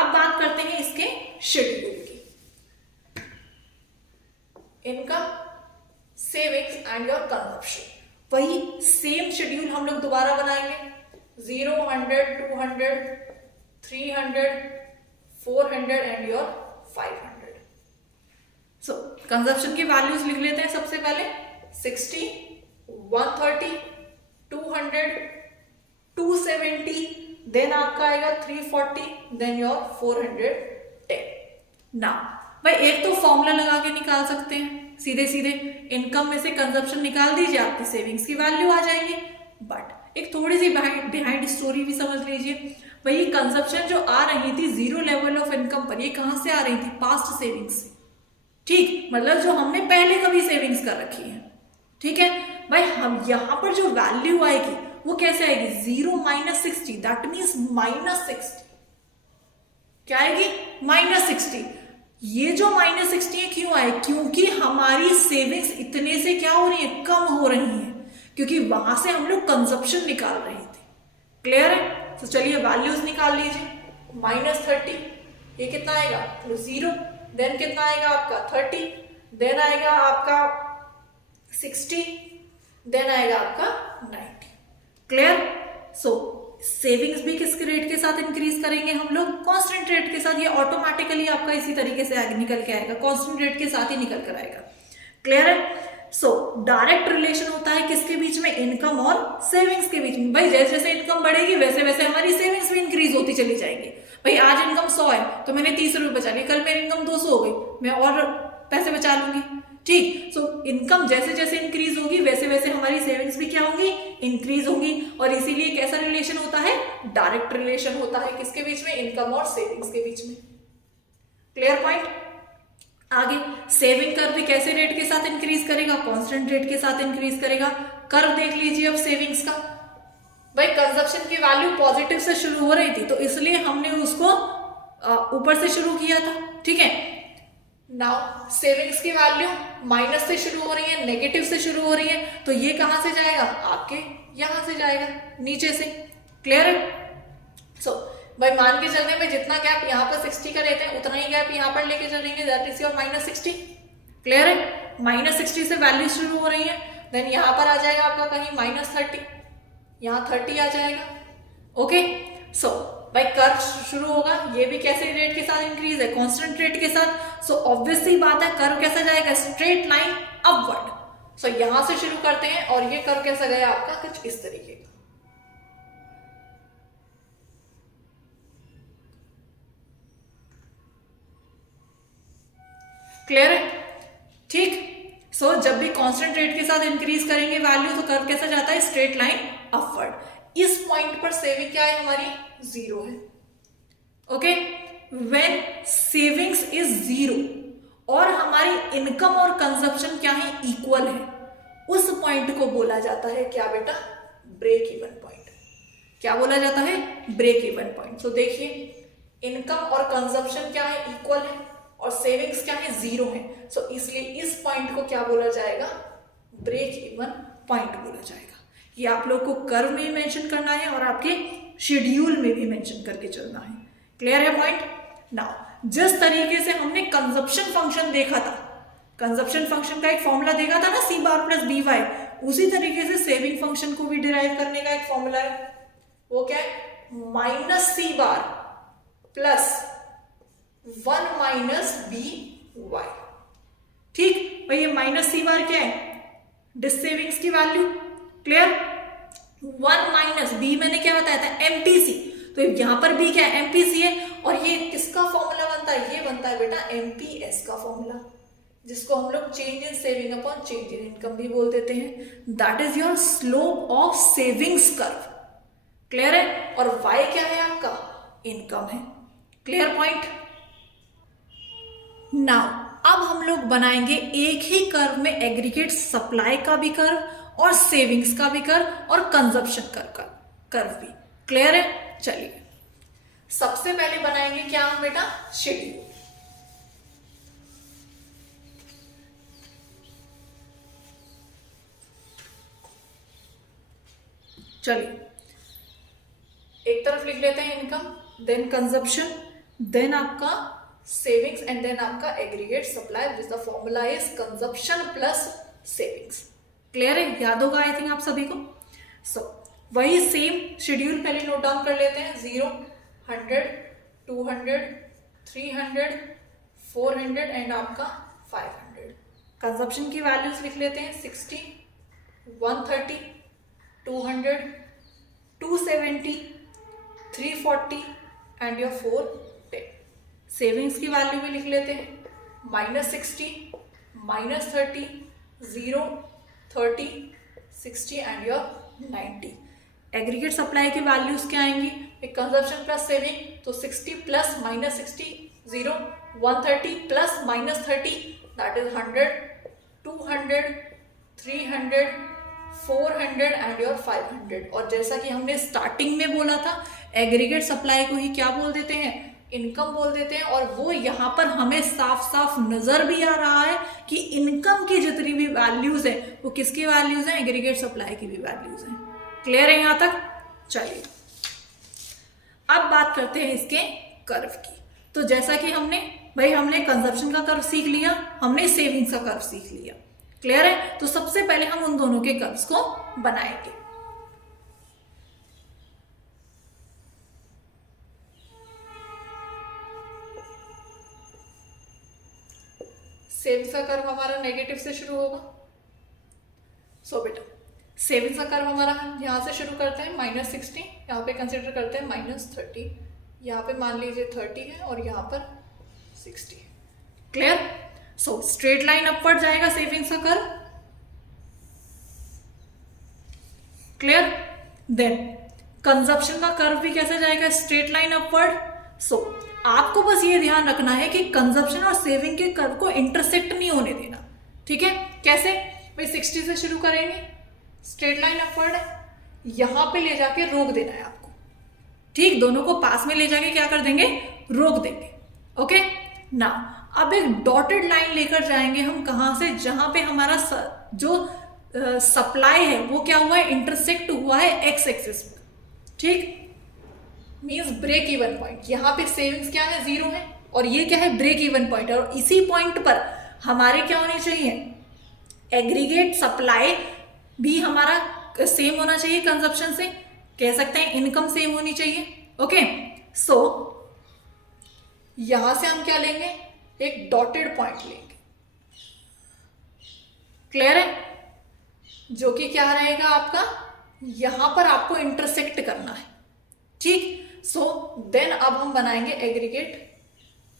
अब बात करते हैं इसके शेड्यूल की, income, savings and your consumption. वही सेम शेड्यूल हम लोग दोबारा बनाएंगे, 0, 100, 200, 300, 400 एंड योर 500। सो कंजप्शन की वैल्यूज लिख लेते हैं सबसे पहले, 60, 130, 200, 270, देन आपका आएगा 340, देन योर 410। नाउ भाई एक तो फॉर्मूला लगा के निकाल सकते हैं सीधे सीधे, इनकम में से कंजप्शन निकाल दीजिए, आपकी सेविंग्स की वैल्यू आ जाएगी। बट एक थोड़ी सी बिहाइंड स्टोरी भी समझ लीजिए। भाई कंजप्शन जो आ रही थी जीरो लेवल ऑफ इनकम पर, ये कहां से आ रही थी, पास्ट सेविंग्स से। ठीक, मतलब जो हमने पहले कभी सेविंग्स कर रखी है। ठीक है भाई, हम यहां पर जो वैल्यू आएगी वो कैसे आएगी, 0 - 60, दैट मीन्स -60। क्या आएगी, -60। ये जो -60 है क्यों आए, क्योंकि हमारी सेविंग्स इतने से क्या हो रही है, कम हो रही है, क्योंकि वहां से हम लोग कंजप्शन निकाल रहे थे। क्लियर है। तो चलिए वैल्यूज निकाल लीजिए, -30, ये कितना आएगा, 0, देन कितना आएगा आपका 30, देन आएगा आपका 60, देन आएगा आपका 90। क्लियर। सो सेविंग्स भी किसके रेट के साथ इंक्रीज करेंगे हम लोग, कांस्टेंट रेट के साथ। ये ऑटोमेटिकली आपका इसी तरीके से आगे निकल के आएगा, कांस्टेंट रेट के साथ ही निकल कर आएगा। क्लियर है। सो डायरेक्ट रिलेशन होता है किसके बीच में, इनकम और सेविंग्स के बीच में। भाई जैसे जैसे इनकम बढ़ेगी वैसे वैसे हमारी सेविंग्स भी इंक्रीज होती चली जाएंगी। भाई आज इनकम 100 है तो मैंने 30 रुपए बचा ली, कल मेरी इनकम 200 हो गई, मैं और पैसे बचा लूंगी। ठीक, सो इनकम जैसे जैसे इंक्रीज होगी वैसे वैसे हमारी सेविंग्स भी क्या होंगी, इंक्रीज होंगी। और इसीलिए कैसा रिलेशन होता है, डायरेक्ट रिलेशन होता है किसके बीच में, इनकम और सेविंग्स के बीच में। Clear point. आगे सेविंग कर्व भी कैसे रेट के साथ इंक्रीज करेगा, कांस्टेंट रेट के साथ इंक्रीज करेगा। कर्व देख लीजिए अब सेविंग्स का। भाई कंजप्शन की वैल्यू पॉजिटिव से शुरू हो रही थी तो इसलिए हमने उसको ऊपर से शुरू किया था। ठीक है, नाउ सेविंग्स की वैल्यू माइनस से शुरू हो रही है, नेगेटिव से शुरू हो रही है, तो ये कहां से जाएगा, आपके यहां से जाएगा, नीचे से। क्लियर है। सो भाई मान के चलते हैं जितना गैप यहाँ पर 60 का रहते हैं उतना ही गैप यहाँ पर लेके चलेंगे, दैट इज योर -60। क्लियर है। -60 से वैल्यू शुरू हो रही है, देन यहाँ पर आ जाएगा आपका कहीं -30, यहाँ 30 आ जाएगा। ओके, सो भाई कर्व शुरू होगा, ये भी कैसे रेट के साथ इंक्रीज है, कांस्टेंट रेट के साथ। सो ऑब्वियस सी बात है कर्व कैसा जाएगा, स्ट्रेट लाइन अपवर्ड। सो यहां से शुरू करते हैं और ये कर्व कैसा गया आपका, कुछ इस तरीके का। क्लियर है, ठीक। सो जब भी कांस्टेंट रेट के साथ इंक्रीज करेंगे वैल्यू तो कर्व कैसा जाता है, स्ट्रेट लाइन अपवर्ड। इस पॉइंट पर सेविंग क्या है हमारी, 0 है। ओके, व्हेन सेविंग्स इज 0 और हमारी इनकम और कंजप्शन क्या है, इक्वल है, उस पॉइंट को बोला जाता है क्या बेटा, ब्रेक इवन पॉइंट। क्या बोला जाता है, ब्रेक इवन पॉइंट। तो देखिए इनकम और कंजप्शन क्या है, इक्वल है, और सेविंग्स क्या है, 0 है। सो इसलिए इस पॉइंट को क्या बोला जाएगा, ब्रेक इवन पॉइंट बोला जाएगा। ये आप लोग को कर्व में मेंशन करना है और आपके शेड्यूल में भी मेंशन करके चलना है। क्लियर है पॉइंट। नाउ जिस तरीके से हमने कंजप्शन फंक्शन देखा था, कंजप्शन फंक्शन का एक फॉर्मूला देखा था ना, सी बार प्लस बी वाई, उसी तरीके से सेविंग फंक्शन को भी डिराइव करने का एक फॉर्मूला है। वो क्या है, minus C bar plus 1 minus B Y. ठीक भाई, ये माइनस सी बार क्या है, डिस सेविंग्स की वैल्यू। क्लियर, 1 माइनस बी मैंने क्या बताया था, एमपीसी। तो यहां पर बी क्या है, एमपीसी है, और ये किसका फॉर्मूला बनता है, ये बनता है बेटा एमपीएस का फॉर्मूला, जिसको हम लोग change in saving upon change in income भी बोल देते हैं। That is your slope of savings curve. Clear है, और वाई क्या है आपका, इनकम है। Clear point. नाउ अब हम लोग बनाएंगे एक ही कर्व में एग्रीगेट सप्लाई का भी कर्व और सेविंग्स का भी कर्व और कंजप्शन कर्व भी। क्लियर है, चलिए सबसे पहले बनाएंगे क्या हम बेटा, शेड्यूल। चलिए एक तरफ लिख लेते हैं इनकम, देन कंजप्शन, देन आपका सेविंग्स, एंड देन आपका aggregate supply, which the formula is consumption plus savings. Clear है, याद होगा आई थिंक आप सभी को। सो वही सेम शेड्यूल पहले नोट डाउन कर लेते हैं, 0, 100, 200, 300, 400 एंड आपका 500। कंजप्शन की वैल्यूज लिख लेते हैं, 60, 130, 200, 270, 340 एंड योर 410। सेविंग्स की वैल्यू भी लिख लेते हैं, -60, -30, 0, 30, 60 एंड योर 90। एग्रीगेट सप्लाई की वैल्यूज क्या आएंगी, कंजप्शन प्लस सेविंग, तो 60 plus -60 0, 130 plus -30 that is 100, 200, 300, 400 and your 500। और जैसा कि हमने स्टार्टिंग में बोला था, एग्रीगेट सप्लाई को ही क्या बोल देते हैं, इनकम बोल देते हैं। और वो यहाँ पर हमें साफ साफ नजर भी आ रहा है कि इनकम की जितनी भी वैल्यूज है वो किसकी वैल्यूज हैं, एग्रीगेट सप्लाई की भी वैल्यूज हैं। क्लियर है यहाँ तक। चलिए अब बात करते हैं इसके कर्व की। तो जैसा कि हमने कंजप्शन का कर्व सीख लिया, हमने सेविंग्स का कर्व सीख लिया। क्लियर है, तो सबसे पहले हम उन दोनों के कर्व्स को बनाएंगे। सेविंग्स का कर्व हमारा नेगेटिव से शुरू होगा। सो बेटा सेविंग्स का कर्व हमारा यहां से शुरू करते हैं, -60, यहाँ पे कंसिडर करते हैं -30, यहाँ पे मान लीजिए 30 है और यहाँ पर 60 है। Clear. So straight line upward जाएगा सेविंग्स का कर्व। क्लियर। देन कंजप्शन का कर्व भी कैसे जाएगा, स्ट्रेट लाइन अपवर्ड। सो आपको बस ये ध्यान रखना है कि कंजप्शन और सेविंग के कर्व को इंटरसेक्ट नहीं होने देना। ठीक है, कैसे भाई, 60 से शुरू करेंगे, स्ट्रेट लाइन अपवर्ड है, यहां पे ले जाके रोक देना है आपको। ठीक, दोनों को पास में ले जाके क्या कर देंगे, रोक देंगे। ओके ना, अब एक डॉटेड लाइन लेकर जाएंगे हम, कहां से, जहां पे हमारा जो सप्लाई है वो क्या हुआ है, इंटरसेक्ट हुआ है एक्स एक्सिस पर। ठीक, मींस ब्रेक इवन पॉइंट। यहाँ पे सेविंग्स क्या है, 0 है, और ये क्या है, ब्रेक इवन पॉइंट है। और इसी पॉइंट पर हमारे क्या होनी चाहिए, एग्रीगेट सप्लाई भी हमारा सेम होना चाहिए कंजप्शन से, कह सकते हैं इनकम सेम होनी चाहिए। ओके सो यहां से हम क्या लेंगे, एक डॉटेड पॉइंट लेंगे, क्लियर है, जो कि क्या रहेगा आपका, यहां पर आपको इंटरसेक्ट करना है, ठीक। सो देन अब हम बनाएंगे एग्रीगेट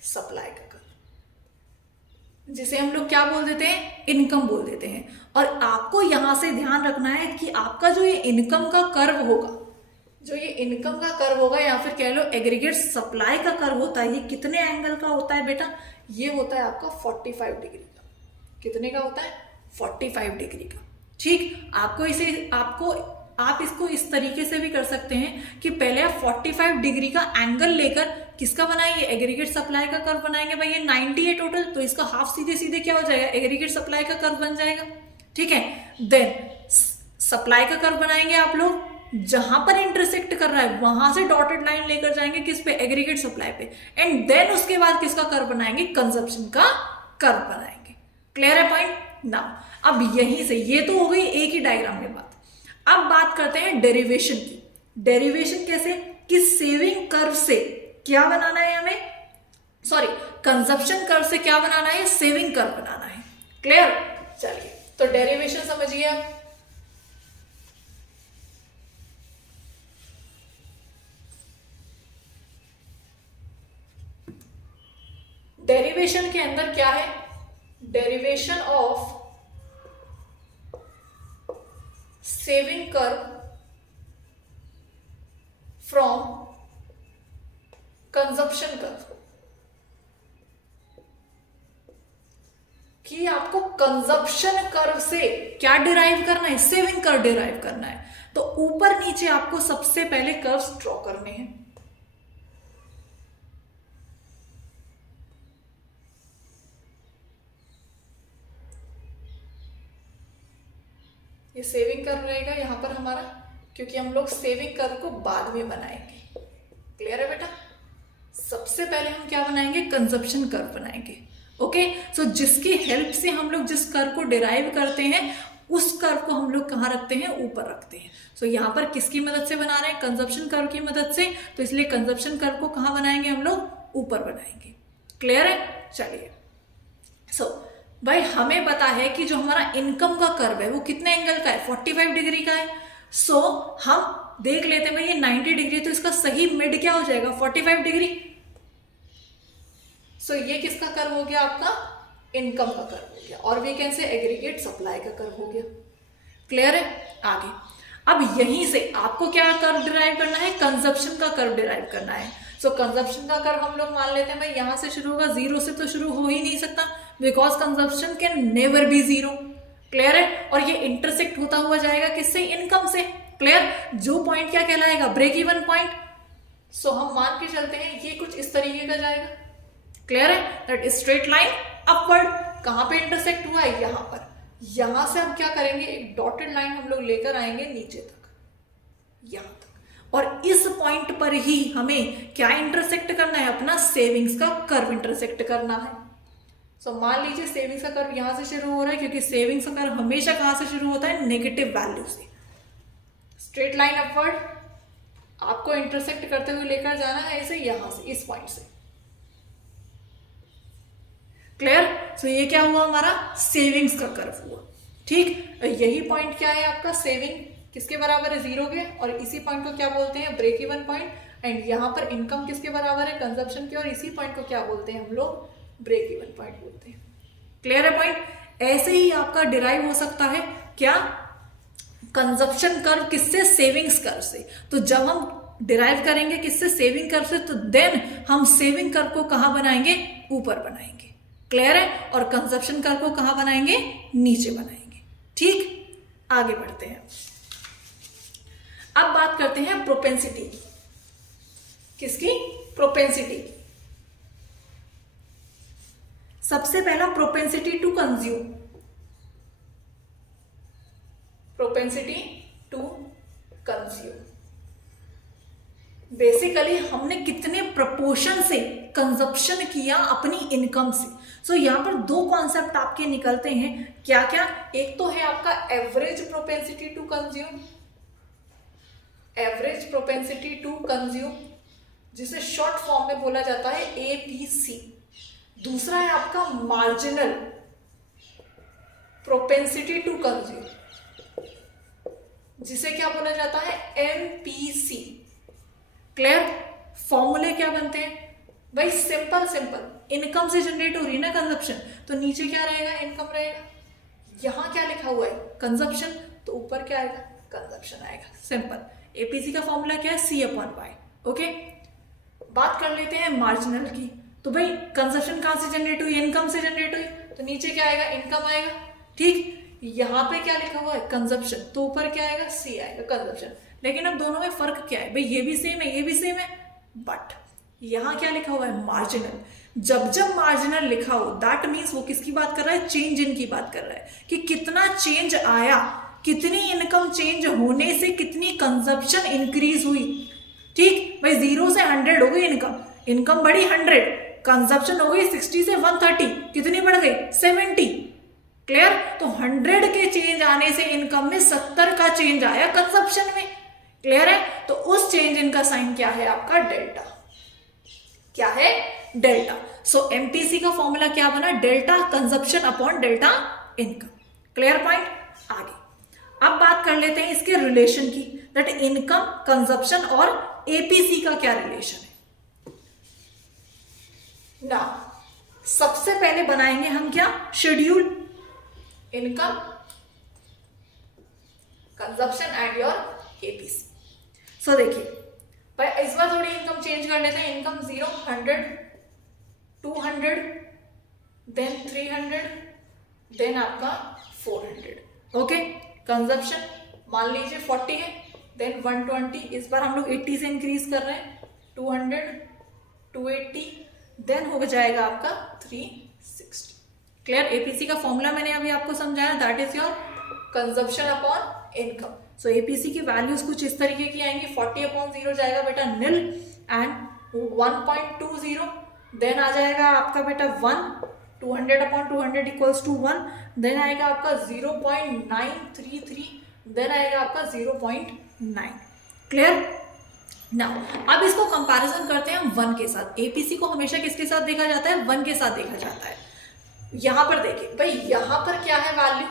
सप्लाई का कर्व, जिसे हम लोग क्या बोल देते हैं, इनकम बोल देते हैं। और आपको यहां से ध्यान रखना है कि आपका जो ये इनकम का कर्व होगा, जो ये इनकम का कर्व होगा या फिर कह लो एग्रीगेट सप्लाई का कर्व होता है, ये कितने एंगल का होता है बेटा, ये होता है आपका 45 डिग्री का। कितने का होता है, 45 डिग्री का, ठीक। आप इसको इस तरीके से भी कर सकते हैं कि पहले आप 45 डिग्री का एंगल लेकर किसका बनाएंगे, एग्रीगेट सप्लाई का कर्व बनाएंगे। भाई ये 90 है टोटल, तो इसका हाफ सीधे सीधे क्या हो जाएगा, एग्रीगेट सप्लाई का कर्व बन जाएगा, ठीक है। देन सप्लाई का कर्व बनाएंगे आप लोग, जहां पर इंटरसेक्ट कर रहा है वहां से डॉटेड लाइन लेकर जाएंगे किस पे, एग्रीगेट सप्लाई पे, एंड देन उसके बाद किसका कर्व बनाएंगे, कंजप्शन का कर्व बनाएंगे। क्लियर है पॉइंट। नाउ अब यहीं से, ये तो हो गई एक ही डायग्राम में बात। अब बात करते हैं डेरिवेशन की। डेरिवेशन कैसे, कि सेविंग कर्व से क्या बनाना है हमें, सॉरी कंजप्शन कर्व से क्या बनाना है, सेविंग कर्व बनाना है। क्लियर, चलिए तो डेरिवेशन समझिए आप। डेरिवेशन के अंदर क्या है, derivation of saving curve from consumption curve, कि आपको कंजप्शन कर्व से क्या डिराइव करना है, सेविंग कर्व डिराइव करना है। तो ऊपर नीचे आपको सबसे पहले कर्व्स ड्रॉ करने हैं। ये सेविंग कर्व रहेगा यहां पर हमारा, क्योंकि हम लोग सेविंग कर्व को बाद में बनाएंगे। क्लियर है बेटा, सबसे पहले हम क्या बनाएंगे, कंजप्शन कर्व बनाएंगे। ओके, सो जिसकी हेल्प से हम लोग जिस कर्व को डिराइव करते हैं उस कर्व को हम लोग कहाँ रखते हैं, ऊपर रखते हैं। सो यहाँ पर किसकी मदद से बना रहे हैं, कंजप्शन कर्व की मदद से, तो इसलिए कंजप्शन कर्व को कहाँ बनाएंगे हम लोग, ऊपर बनाएंगे। क्लियर है, चलिए। सो भाई हमें पता है कि जो हमारा इनकम का कर्व है वो कितने एंगल का है, 45 डिग्री का है। सो हम देख लेते हैं भाई ये 90 डिग्री, तो इसका सही मिड क्या हो जाएगा, 45 डिग्री। सो ये किसका कर्व हो गया, आपका इनकम का कर्व हो गया, और we can say aggregate supply का कर्व हो गया। क्लियर है, आगे अब यहीं से आपको क्या कर्व डिराइव करना है, कंजप्शन का कर्व डिराइव करना है। सो कंजप्शन का कर्व हम लोग मान लेते हैं भाई यहां से शुरू होगा, जीरो से तो शुरू हो ही नहीं सकता, because consumption can never be zero. Clear है, और ये इंटरसेक्ट होता हुआ जाएगा किससे, इनकम से। क्लियर, जो पॉइंट क्या कहलाएगा, ब्रेक इवन पॉइंट। सो हम मान के चलते हैं ये कुछ इस तरीके का जाएगा। क्लियर है, दैट स्ट्रेट लाइन अपवर्ड, कहां पे इंटरसेक्ट हुआ है, यहां पर। यहां से हम क्या करेंगे, एक डॉटेड लाइन हम लोग लेकर आएंगे नीचे तक, यहां तक, और इस पॉइंट पर ही हमें क्या इंटरसेक्ट करना है, अपना सेविंग्स का कर्व इंटरसेक्ट करना है। सो मान लीजिए सेविंग्स का कर्व यहां से शुरू हो रहा है, क्योंकि सेविंग्स का कर्व हमेशा कहां से शुरू होता है, नेगेटिव वैल्यू से। स्ट्रेट लाइन अपवर्ड आपको इंटरसेक्ट करते हुए लेकर जाना है ऐसे, यहां से, इस पॉइंट से। क्लियर, सो ये क्या हुआ, हमारा सेविंग्स का कर्व हुआ। ठीक, यही पॉइंट क्या है आपका, सेविंग किसके बराबर है, जीरो के, और इसी पॉइंट को क्या बोलते हैं, ब्रेक इवन पॉइंट। एंड यहां पर इनकम किसके बराबर है, कंजप्शन के, और इसी पॉइंट को क्या बोलते हैं हम लोग, ब्रेक इवन पॉइंट बोलते हैं। क्लियर है पॉइंट, ऐसे ही आपका डिराइव हो सकता है क्या, कंजप्शन कर्व किससे, सेविंग्स कर्व से। तो जब हम डिराइव करेंगे किससे, सेविंग कर्व से, तो देन हम सेविंग कर्व को कहां बनाएंगे, ऊपर बनाएंगे। क्लियर है, और कंजप्शन कर्व को कहां बनाएंगे, नीचे बनाएंगे। ठीक, आगे बढ़ते हैं। अब बात करते हैं प्रोपेंसिटी की, किसकी, प्रोपेंसिटी की। सबसे पहला propensity to consume, propensity to consume. Basically हमने कितने प्रपोर्शन से कंजप्शन किया अपनी इनकम से। सो यहां पर दो कॉन्सेप्ट आपके निकलते हैं, क्या क्या, एक तो है आपका average propensity to consume, average propensity to consume, जिसे शॉर्ट फॉर्म में बोला जाता है एपीसी। दूसरा है आपका मार्जिनल प्रोपेंसिटी टू कंज्यूम, जिसे क्या बोला जाता है एमपीसी। क्लियर? फॉर्मूले क्या बनते हैं भाई? सिंपल सिंपल, इनकम से जनरेट हो रही है ना कंजप्शन, तो नीचे क्या रहेगा? इनकम रहेगा। यहां क्या लिखा हुआ है? कंजप्शन, तो ऊपर क्या आएगा? कंजप्शन आएगा। सिंपल। एपीसी का फॉर्मूला क्या है? C/Y। ओके, बात कर लेते हैं मार्जिनल की। तो भाई कंजप्शन कहां से जनरेट हुई? इनकम से जनरेट हुई, तो नीचे क्या आएगा? इनकम आएगा। ठीक, यहां पे क्या लिखा हुआ है? कंजप्शन, तो ऊपर क्या आएगा? C आएगा, कंजप्शन। लेकिन अब दोनों में फर्क क्या है भाई? ये भी सेम है, ये भी सेम है, बट यहां क्या लिखा हुआ है? मार्जिनल। जब जब मार्जिनल लिखा हो दैट मीन्स वो किसकी बात कर रहा है? चेंज इन की बात कर रहा है, कि कितना चेंज आया, कितनी इनकम चेंज होने से कितनी कंजप्शन इंक्रीज हुई। ठीक भाई, 0 से 100 हो गई इनकम, इनकम बढ़ी 100, कंजप्शन हो गई 60 से 130, कितनी बढ़ गई? 70। क्लियर? तो 100 के चेंज आने से इनकम में 70 का चेंज आया कंजप्शन में। क्लियर है? तो उस चेंज इन का साइन क्या है? आपका डेल्टा। क्या है? डेल्टा। सो एमपीसी का फॉर्मूला क्या बना? Delta consumption upon delta income. Clear point? आगे अब बात कर लेते हैं इसके रिलेशन की, दैट इनकम, कंजप्शन और एपीसी का क्या रिलेशन है ना। सबसे पहले बनाएंगे हम क्या? Schedule, income, consumption and your APC. So देखिए भाई, इस बार थोड़ी इनकम चेंज कर लेते हैं। इनकम 0, 100, 200, देन 300, देन आपका 400। ओके, कंजप्शन मान लीजिए 40 है, देन 120, इस बार हम लोग 80 से इंक्रीज कर रहे हैं, 200, 280, देन हो जाएगा आपका 360। क्लियर? एपीसी का फॉर्मूला मैंने अभी आपको समझाया, that is your consumption upon income. So APC की वैल्यूज कुछ इस तरीके की आएंगी। 40/0 जाएगा बेटा निल, एंड 1.20, देन आ जाएगा आपका बेटा 1, 200/200 इक्वल्स टू 1, देन आएगा आपका 0.933, देन आएगा आपका 0.9। क्लियर? नाउ अब इसको कंपैरिजन करते हैं हम 1 के साथ। एपीसी को हमेशा किसके साथ देखा जाता है? 1 के साथ देखा जाता है। यहां पर देखिए भाई, यहां पर क्या है वैल्यू?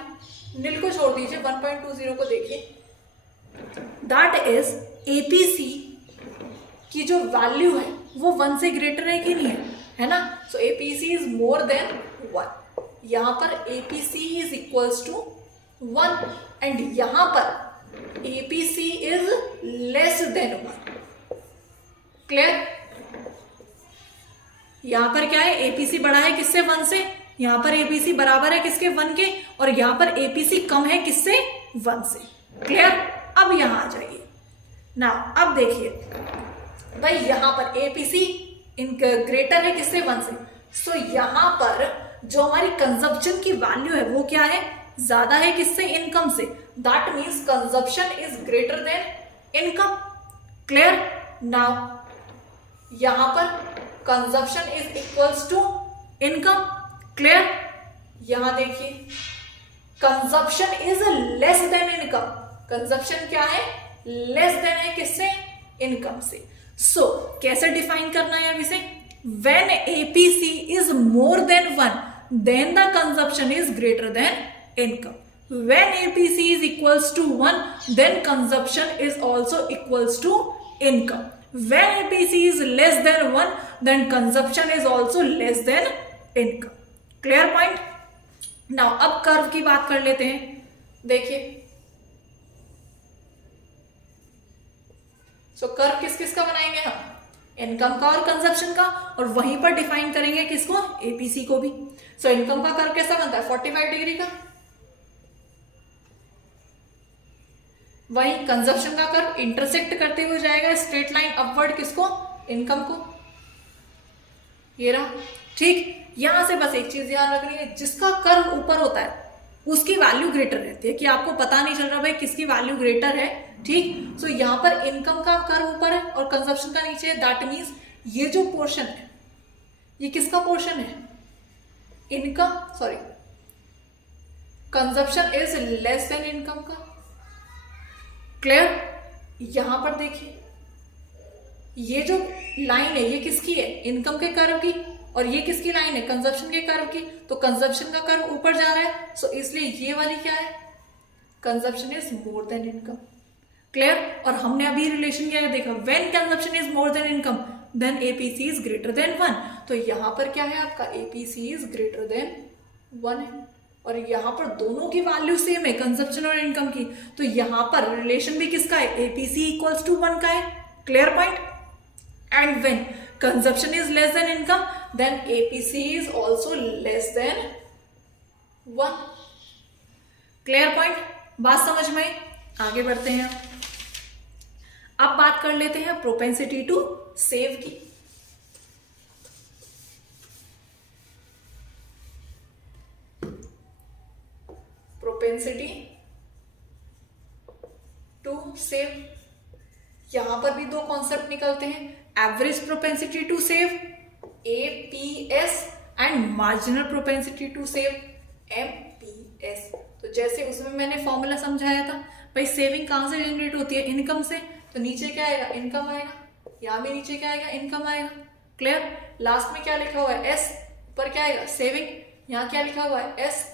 निल को छोड़ दीजिए, 1.20 को देखिए, दैट इज एपीसी की जो वैल्यू है वो 1 से ग्रेटर है कि नहीं है ना? So APC is more than 1। यहां पर APC is equals to 1 and यहां पर APC is less than 1। Clear? यहां पर क्या है? एपीसी बड़ा है किससे? 1 से। यहां पर एपीसी बराबर है किसके? 1 के। और यहां पर एपीसी कम है किससे? 1 से। क्लियर? अब यहां आ जाइए ना, अब देखिए भाई, यहां पर एपीसी ग्रेटर है किससे? 1 से। सो यहां पर जो हमारी कंजप्शन की वैल्यू है वो क्या है? ज्यादा है किससे? इनकम से। That means consumption is greater than income. Clear? Now यहां पर consumption is equals to income. Clear? यहां देखिए, consumption is less than income. Consumption क्या है? लेस देन है किससे? इनकम से। सो कैसे डिफाइन करना है अब इसे? When APC is more than 1, then the consumption is greater than income. When APC is equals to 1, then consumption is also equals to income. When APC is less than 1, then consumption is also less than income. Clear point? Now अब curve की बात कर लेते हैं। देखिए, सो curve किस किस का बनाएंगे हम? इनकम का और कंजप्शन का, और वहीं पर डिफाइन करेंगे किसको? एपीसी को भी। सो इनकम का कर्व कैसा बनता है? 45 डिग्री का। वही कंजप्शन का कर्व इंटरसेक्ट करते हुए जाएगा स्ट्रेट लाइन अपवर्ड किसको? इनकम को। ये रहा। ठीक, यहां से बस एक चीज ध्यान रखनी है, जिसका कर्व ऊपर होता है उसकी वैल्यू ग्रेटर रहती है, कि आपको पता नहीं चल रहा भाई किसकी वैल्यू ग्रेटर है। ठीक, सो यहां पर इनकम का कर्व ऊपर है और कंजप्शन का नीचे है। दैट मीन्स ये जो पोर्शन है ये किसका पोर्शन है? Income, sorry, consumption is less than income का। क्लियर? यहां पर देखिए, ये जो लाइन है ये किसकी है, इनकम के कर्व की, और ये किसकी लाइन है, कंजप्शन के कर्व की। तो कंजप्शन का कर्व ऊपर जा रहा है, सो इसलिए ये वाली क्या है, consumption is more than income. Clear. और हमने अभी रिलेशन क्या देखा, when consumption is more than income then APC is greater than 1। तो यहां पर क्या है आपका, एपीसी इज ग्रेटर देन 1 है, और यहां पर दोनों की वैल्यू सेम है, कंजप्शन और इनकम की। तो यहां पर रिलेशन भी किसका है, एपीसी इक्वल्स टू 1 का है। Clear point. And when consumption is less than income then APC is also less than 1। Clear point, बात समझ में आई। आगे बढ़ते हैं। अब बात कर लेते हैं प्रोपेंसिटी टू सेव की। प्रोपेंसिटी टू सेव, यहां पर भी दो कॉन्सेप्ट निकलते हैं, average propensity to save APS and marginal propensity to save MPS. तो जैसे उसमें मैंने फॉर्मूला समझाया था, भाई सेविंग कहां से जनरेट होती है, इनकम से। तो नीचे क्या आएगा, इनकम आएगा, यहां भी नीचे क्या आएगा, इनकम आएगा। क्लियर। लास्ट में क्या लिखा हुआ है, एस, ऊपर क्या आएगा, सेविंग, यहां क्या लिखा हुआ है, एस,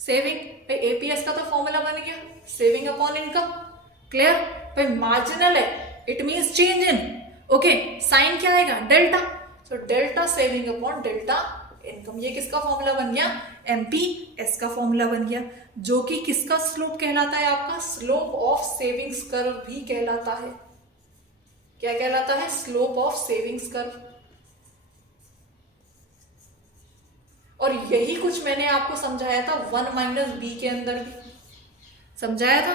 सेविंग। भाई एपीएस का तो फॉर्मूला बन गया, सेविंग अपॉन इनकम। क्लियर। भाई मार्जिनल है, it means change in, okay, sign क्या आएगा, delta. So delta saving upon delta income, ये किसका फॉर्मूला बन गया, एमपीएस का फॉर्मूला बन गया, जो कि किसका स्लोप कहलाता है, आपका स्लोप ऑफ सेविंग्स कर्व भी कहलाता है। क्या कहलाता है, स्लोप ऑफ सेविंग्स कर्व। और यही कुछ मैंने आपको समझाया था 1 माइनस बी के अंदर भी समझाया था।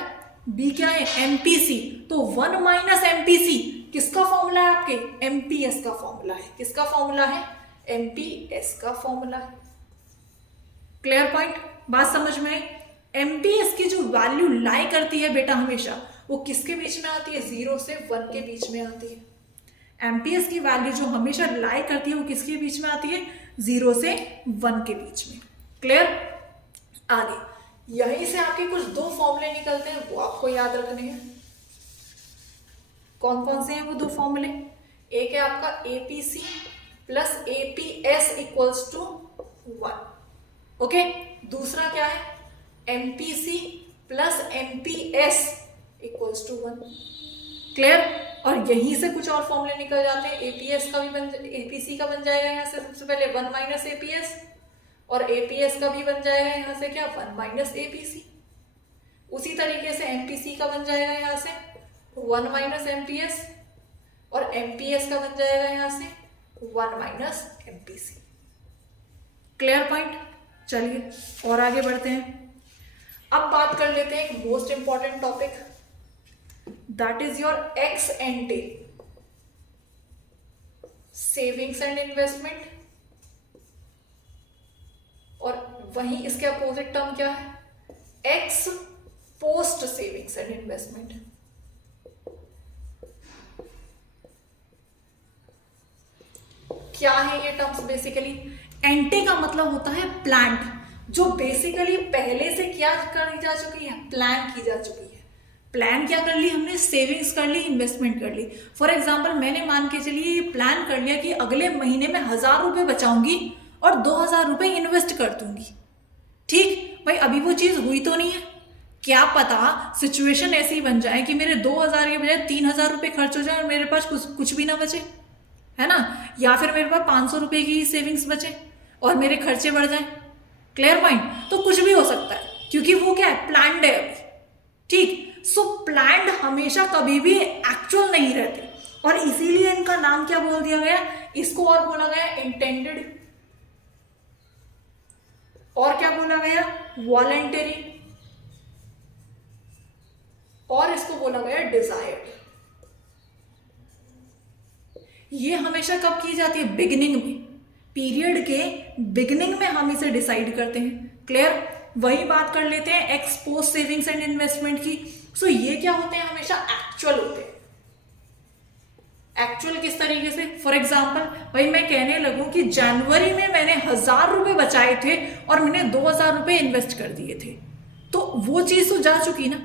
बी क्या है, एमपीसी। तो 1 माइनस एमपीसी किसका फॉर्मूला है, आपके एमपीएस का फॉर्मूला है। किसका फॉर्मूला है, एमपीएस का फॉर्मूला है। क्लियर पॉइंट, बात समझ में आई। एमपीएस की जो वैल्यू लाई करती है बेटा हमेशा, वो किसके बीच में आती है, 0 से 1 के बीच में आती है। एमपीएस की वैल्यू जो हमेशा लाई करती है वो किसके बीच में आती है, 0 से 1 के बीच में। क्लियर। आगे यहीं से आपके कुछ दो फॉर्मूले निकलते हैं, वो आपको याद रखने हैं। कौन कौन से हैं वो दो फॉर्मूले, एक है आपका APC plus APS equals to 1, okay. दूसरा क्या है, MPC plus MPS equals to 1। Clear. और यहीं से कुछ और फॉर्मूले निकल जाते हैं, एपीएस का भी एपीसी का बन जाएगा यहाँ से सबसे पहले 1 माइनस एपीएस, और एपीएस का भी बन जाएगा यहाँ से क्या, 1 माइनस एपीसी। उसी तरीके से एमपीसी का बन जाएगा यहाँ से 1 माइनस एमपीएस, और एमपीएस का बन जाएगा यहाँ से 1 माइनस एमपीसी। Clear point. चलिए और आगे बढ़ते हैं। अब बात कर लेते हैं एक most important topic, that is your x एंटे, savings and investment. और वहीं इसके अपोजिट टर्म क्या है, x post savings and investment. क्या है ये टर्म्स बेसिकली, एंटे का मतलब होता है प्लान्ड, जो बेसिकली पहले से क्या करी जा चुकी है, प्लान की जा चुकी है। प्लान क्या कर ली हमने, सेविंग्स कर ली, इन्वेस्टमेंट कर ली। फॉर एग्जांपल मैंने मान के चलिए ये प्लान कर लिया कि अगले महीने में 1000 रुपए बचाऊंगी और 2000 रुपए इन्वेस्ट कर दूंगी। ठीक भाई, अभी वो चीज हुई तो नहीं है, क्या पता सिचुएशन ऐसी बन जाए कि मेरे 2000 के बजाय 3000 रुपए खर्च हो जाए और मेरे पास कुछ भी ना बचे, है ना, या फिर मेरे पास 500 रुपए की सेविंग्स बचे और मेरे खर्चे बढ़ जाए। Clear point. तो कुछ भी हो सकता है, क्योंकि वो क्या है, प्लान्ड है अभी। ठीक, सो प्लान्ड हमेशा कभी भी एक्चुअल नहीं रहते, और इसीलिए इनका नाम क्या बोल दिया गया, इसको और बोला गया इंटेंडेड, और क्या बोला गया, वॉलंटरी, और इसको बोला गया डिजायर्ड। ये हमेशा कब की जाती है, बिगिनिंग में, पीरियड के बिगिनिंग में हम इसे डिसाइड करते हैं। क्लियर। वही बात कर लेते हैं x post savings and investment की। सो ये क्या होते हैं, हमेशा एक्चुअल होते हैं। एक्चुअल किस तरीके से, फॉर एग्जाम्पल भाई मैं कहने लगूं कि जनवरी में मैंने 1000 रुपए बचाए थे और मैंने 2000 रुपए इन्वेस्ट कर दिए थे, तो वो चीज तो जा चुकी ना।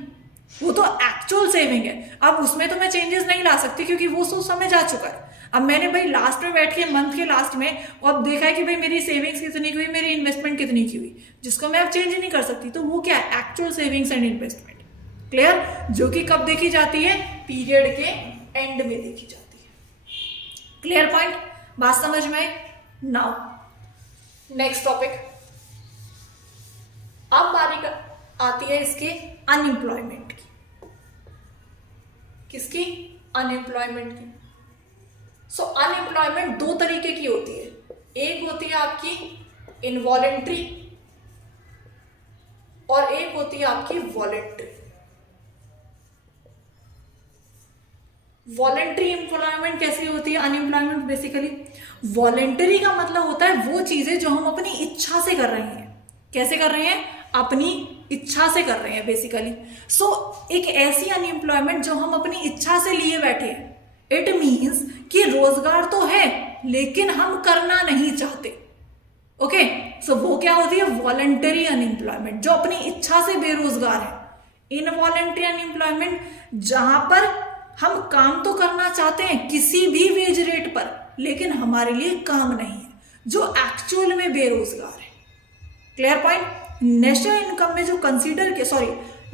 वो तो एक्चुअल सेविंग है। अब उसमें तो मैं चेंजेस नहीं ला सकती क्योंकि वो तो समय जा चुका है। अब मैंने भाई लास्ट में बैठ के मंथ के लास्ट में अब देखा है कि भाई मेरी सेविंग्स कितनी की हुई, मेरी इन्वेस्टमेंट कितनी की हुई, जिसको मैं अब चेंज नहीं कर सकती। तो वो क्या है, actual savings and investment. Clear? जो कि कब देखी जाती है, पीरियड के एंड में देखी जाती है। Clear point? बात समझ में आई? Now next topic. अब बारी आती है इसके अनएम्प्लॉयमेंट की। किसकी? अनएम्प्लॉयमेंट की। सो अनएम्प्लॉयमेंट दो तरीके की होती है। एक होती है आपकी इनवॉलेंट्री और एक होती है आपकी वॉलेंट्री। वॉलेंट्री एम्प्लॉयमेंट कैसी होती है? अनएम्प्लॉयमेंट बेसिकली वॉलेंटरी का मतलब होता है वो चीजें जो हम अपनी इच्छा से कर रहे हैं। कैसे कर रहे हैं? अपनी इच्छा से कर रहे हैं बेसिकली। सो एक ऐसी अनएम्प्लॉयमेंट जो हम अपनी इच्छा से लिए बैठे हैं। इट मीन्स कि रोजगार तो है लेकिन हम करना नहीं चाहते। ओके, सो वो क्या होती है? वॉलेंटरी अनएम्प्लॉयमेंट, जो अपनी इच्छा से बेरोजगार है। इनवॉलेंटरी अनएम्प्लॉयमेंट जहां पर हम काम तो करना चाहते हैं किसी भी वेज रेट पर, लेकिन हमारे लिए काम नहीं है, जो एक्चुअल में बेरोजगार है। Clear point? नेशनल इनकम में जो कंसीडर के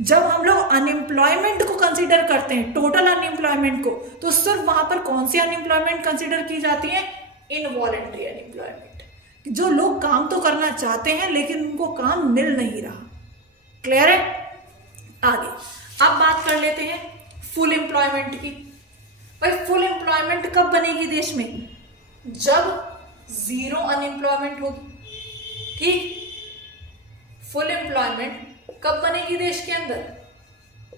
जब हम लोग अनएम्प्लॉयमेंट को कंसीडर करते हैं, टोटल अनएम्प्लॉयमेंट को, तो सिर्फ वहां पर कौन सी अनएम्प्लॉयमेंट कंसीडर की जाती है? इनवॉलेंटरी अनएम्प्लॉयमेंट, जो लोग काम तो करना चाहते हैं लेकिन उनको काम मिल नहीं रहा। क्लियर है? आगे अब बात कर लेते हैं फुल एम्प्लॉयमेंट की। भाई फुल एम्प्लॉयमेंट कब बनेगी देश में? जब जीरो अनएम्प्लॉयमेंट होगी। ठीक? फुल एम्प्लॉयमेंट कब बनेगी देश के अंदर?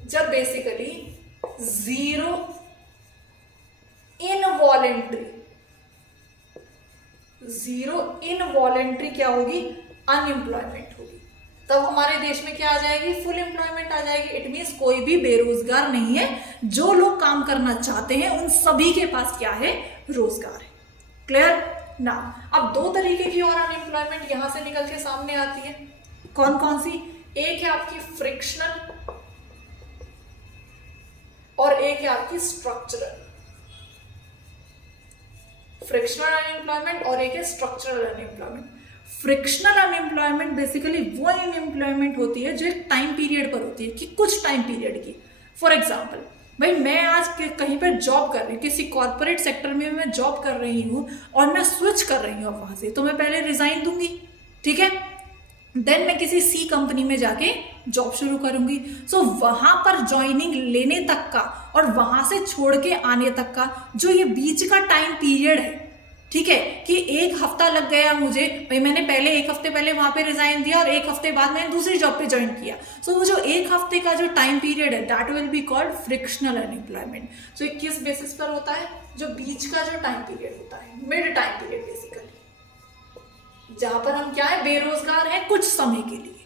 जब बेसिकली जीरो इनवॉलेंट्री क्या होगी? अनएम्प्लॉयमेंट होगी। तब हमारे देश में क्या आ जाएगी? फुल एम्प्लॉयमेंट आ जाएगी। इट मीन्स कोई भी बेरोजगार नहीं है, जो लोग काम करना चाहते हैं उन सभी के पास क्या है? रोजगार है। क्लियर? ना अब दो तरीके की और अनएम्प्लॉयमेंट यहां से निकल के सामने आती है। कौन कौन सी? एक है आपकी फ्रिक्शनल और एक है आपकी स्ट्रक्चरल। फ्रिक्शनल अनएम्प्लॉयमेंट और एक है structural unemployment. Frictional unemployment basically वो अनएम्प्लॉयमेंट होती है जो एक टाइम पीरियड पर होती है, कि कुछ टाइम पीरियड की। फॉर एग्जाम्पल, भाई मैं आज कहीं पर जॉब कर रही हूँ, किसी कॉर्पोरेट सेक्टर में मैं जॉब कर रही हूँ और मैं स्विच कर रही हूँ वहां से, तो मैं पहले रिजाइन दूंगी। ठीक है? देन मैं किसी सी कंपनी में जाके जॉब शुरू करूंगी। सो वहां पर ज्वाइनिंग लेने तक का और वहां से छोड़ के आने तक का जो ये बीच का टाइम पीरियड है, ठीक है, कि एक हफ्ता लग गया मुझे, भाई मैंने पहले एक हफ्ते पहले वहां पे रिजाइन दिया और एक हफ्ते बाद मैंने दूसरी जॉब पे ज्वाइन किया। सो वो जो एक हफ्ते का जो टाइम पीरियड है, that will be called frictional unemployment. So ये किस बेसिस पर होता है? जो बीच का जो टाइम पीरियड होता है, मिड टाइम पीरियड बेसिकली, जहां पर हम क्या है? बेरोजगार है कुछ समय के लिए।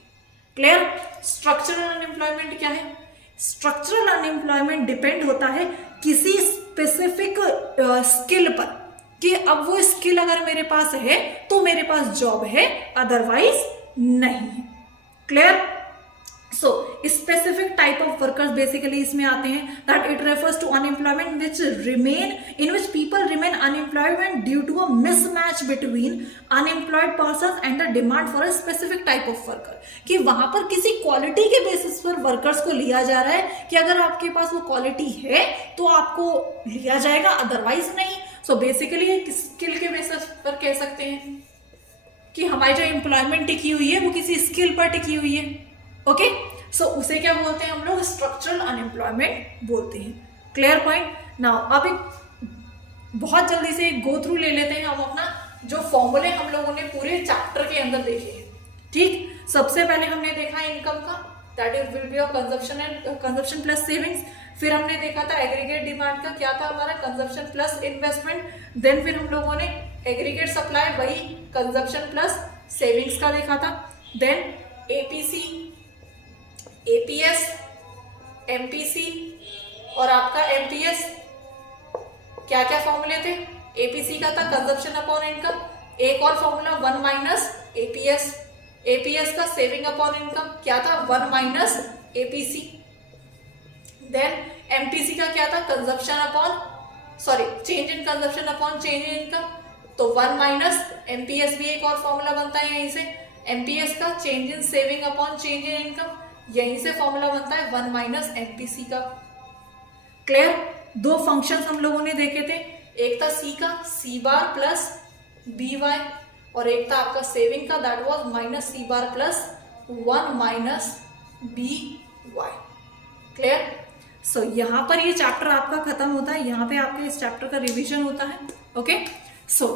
क्लियर? स्ट्रक्चरल अनएम्प्लॉयमेंट क्या है? स्ट्रक्चरल अनएम्प्लॉयमेंट डिपेंड होता है किसी स्पेसिफिक स्किल पर, कि अब वो स्किल अगर मेरे पास है तो मेरे पास जॉब है, अदरवाइज नहीं है। Clear? So specific type of workers basically इसमें आते हैं, that it refers to unemployment in which people remain unemployment due to a mismatch between unemployed person and the demand for a specific type of worker, कि वहां पर किसी quality के basis पर workers को लिया जा रहा है, कि अगर आपके पास वो क्वालिटी है तो आपको लिया जाएगा, अदरवाइज नहीं। सो बेसिकली एक स्किल के बेसिस पर कह सकते हैं कि हमारी जो एम्प्लॉयमेंट टिकी हुई है वो किसी स्किल पर टिकी हुई है। ओके, सो उसे क्या बोलते हैं हम लोग? स्ट्रक्चरल अनएम्प्लॉयमेंट बोलते हैं। Clear point? नाउ अब एक बहुत जल्दी से गो थ्रू ले लेते हैं हम अपना, जो फॉर्मूले हम लोगों ने पूरे चैप्टर के अंदर देखे हैं। ठीक? सबसे पहले हमने देखा इनकम का, that is will be of consumption and consumption plus savings. फिर हमने देखा था एग्रीगेट डिमांड का, क्या था हमारा? Consumption plus investment. देन फिर हम लोगों ने एग्रीगेट सप्लाई, वही कंजप्शन प्लस सेविंग्स का देखा था। देन एपीसी, एपीएस, एमपीसी और आपका एमटीएस, क्या क्या फॉर्मूले थे? एपीसी का था कंजप्शन अपॉन इनकम, एक और फॉर्मूला 1 माइनस एपीएस, एपीएस का सेविंग अपॉन इनकम, क्या था? 1 माइनस एपीसी। देन एमटीसी का क्या था, consumption upon change in consumption upon change in income, तो 1 माइनस एमपीएस भी एक और फॉर्मूला बनता है यहीं से, एमपीएस का change in saving upon change in income, यहीं से फॉर्मूला बनता है 1 माइनस एमपीसी का। क्लियर? दो फंक्शंस हम लोगों ने देखे थे, एक था सी का C bar plus B Y, और एक था आपका सेविंग का, that was minus C bar plus 1 minus B Y. Clear? So यहाँ पर ये चैप्टर आपका खत्म होता है, यहाँ पे आपके इस चैप्टर का रिवीजन होता है। ओके, सो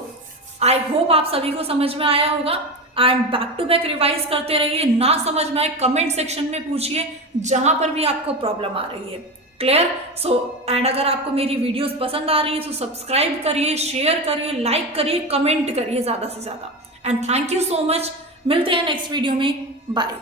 आई होप आप सभी को समझ में आया होगा, and back to back revise करते रहिए, ना समझ में आए कमेंट सेक्शन में पूछिए, जहां पर भी आपको प्रॉब्लम आ रही है। क्लियर? सो एंड अगर आपको मेरी वीडियोस पसंद आ रही है तो सब्सक्राइब करिए, शेयर करिए, लाइक करिए, कमेंट करिए ज्यादा से ज्यादा, and thank you so much. मिलते हैं नेक्स्ट वीडियो में, बाय।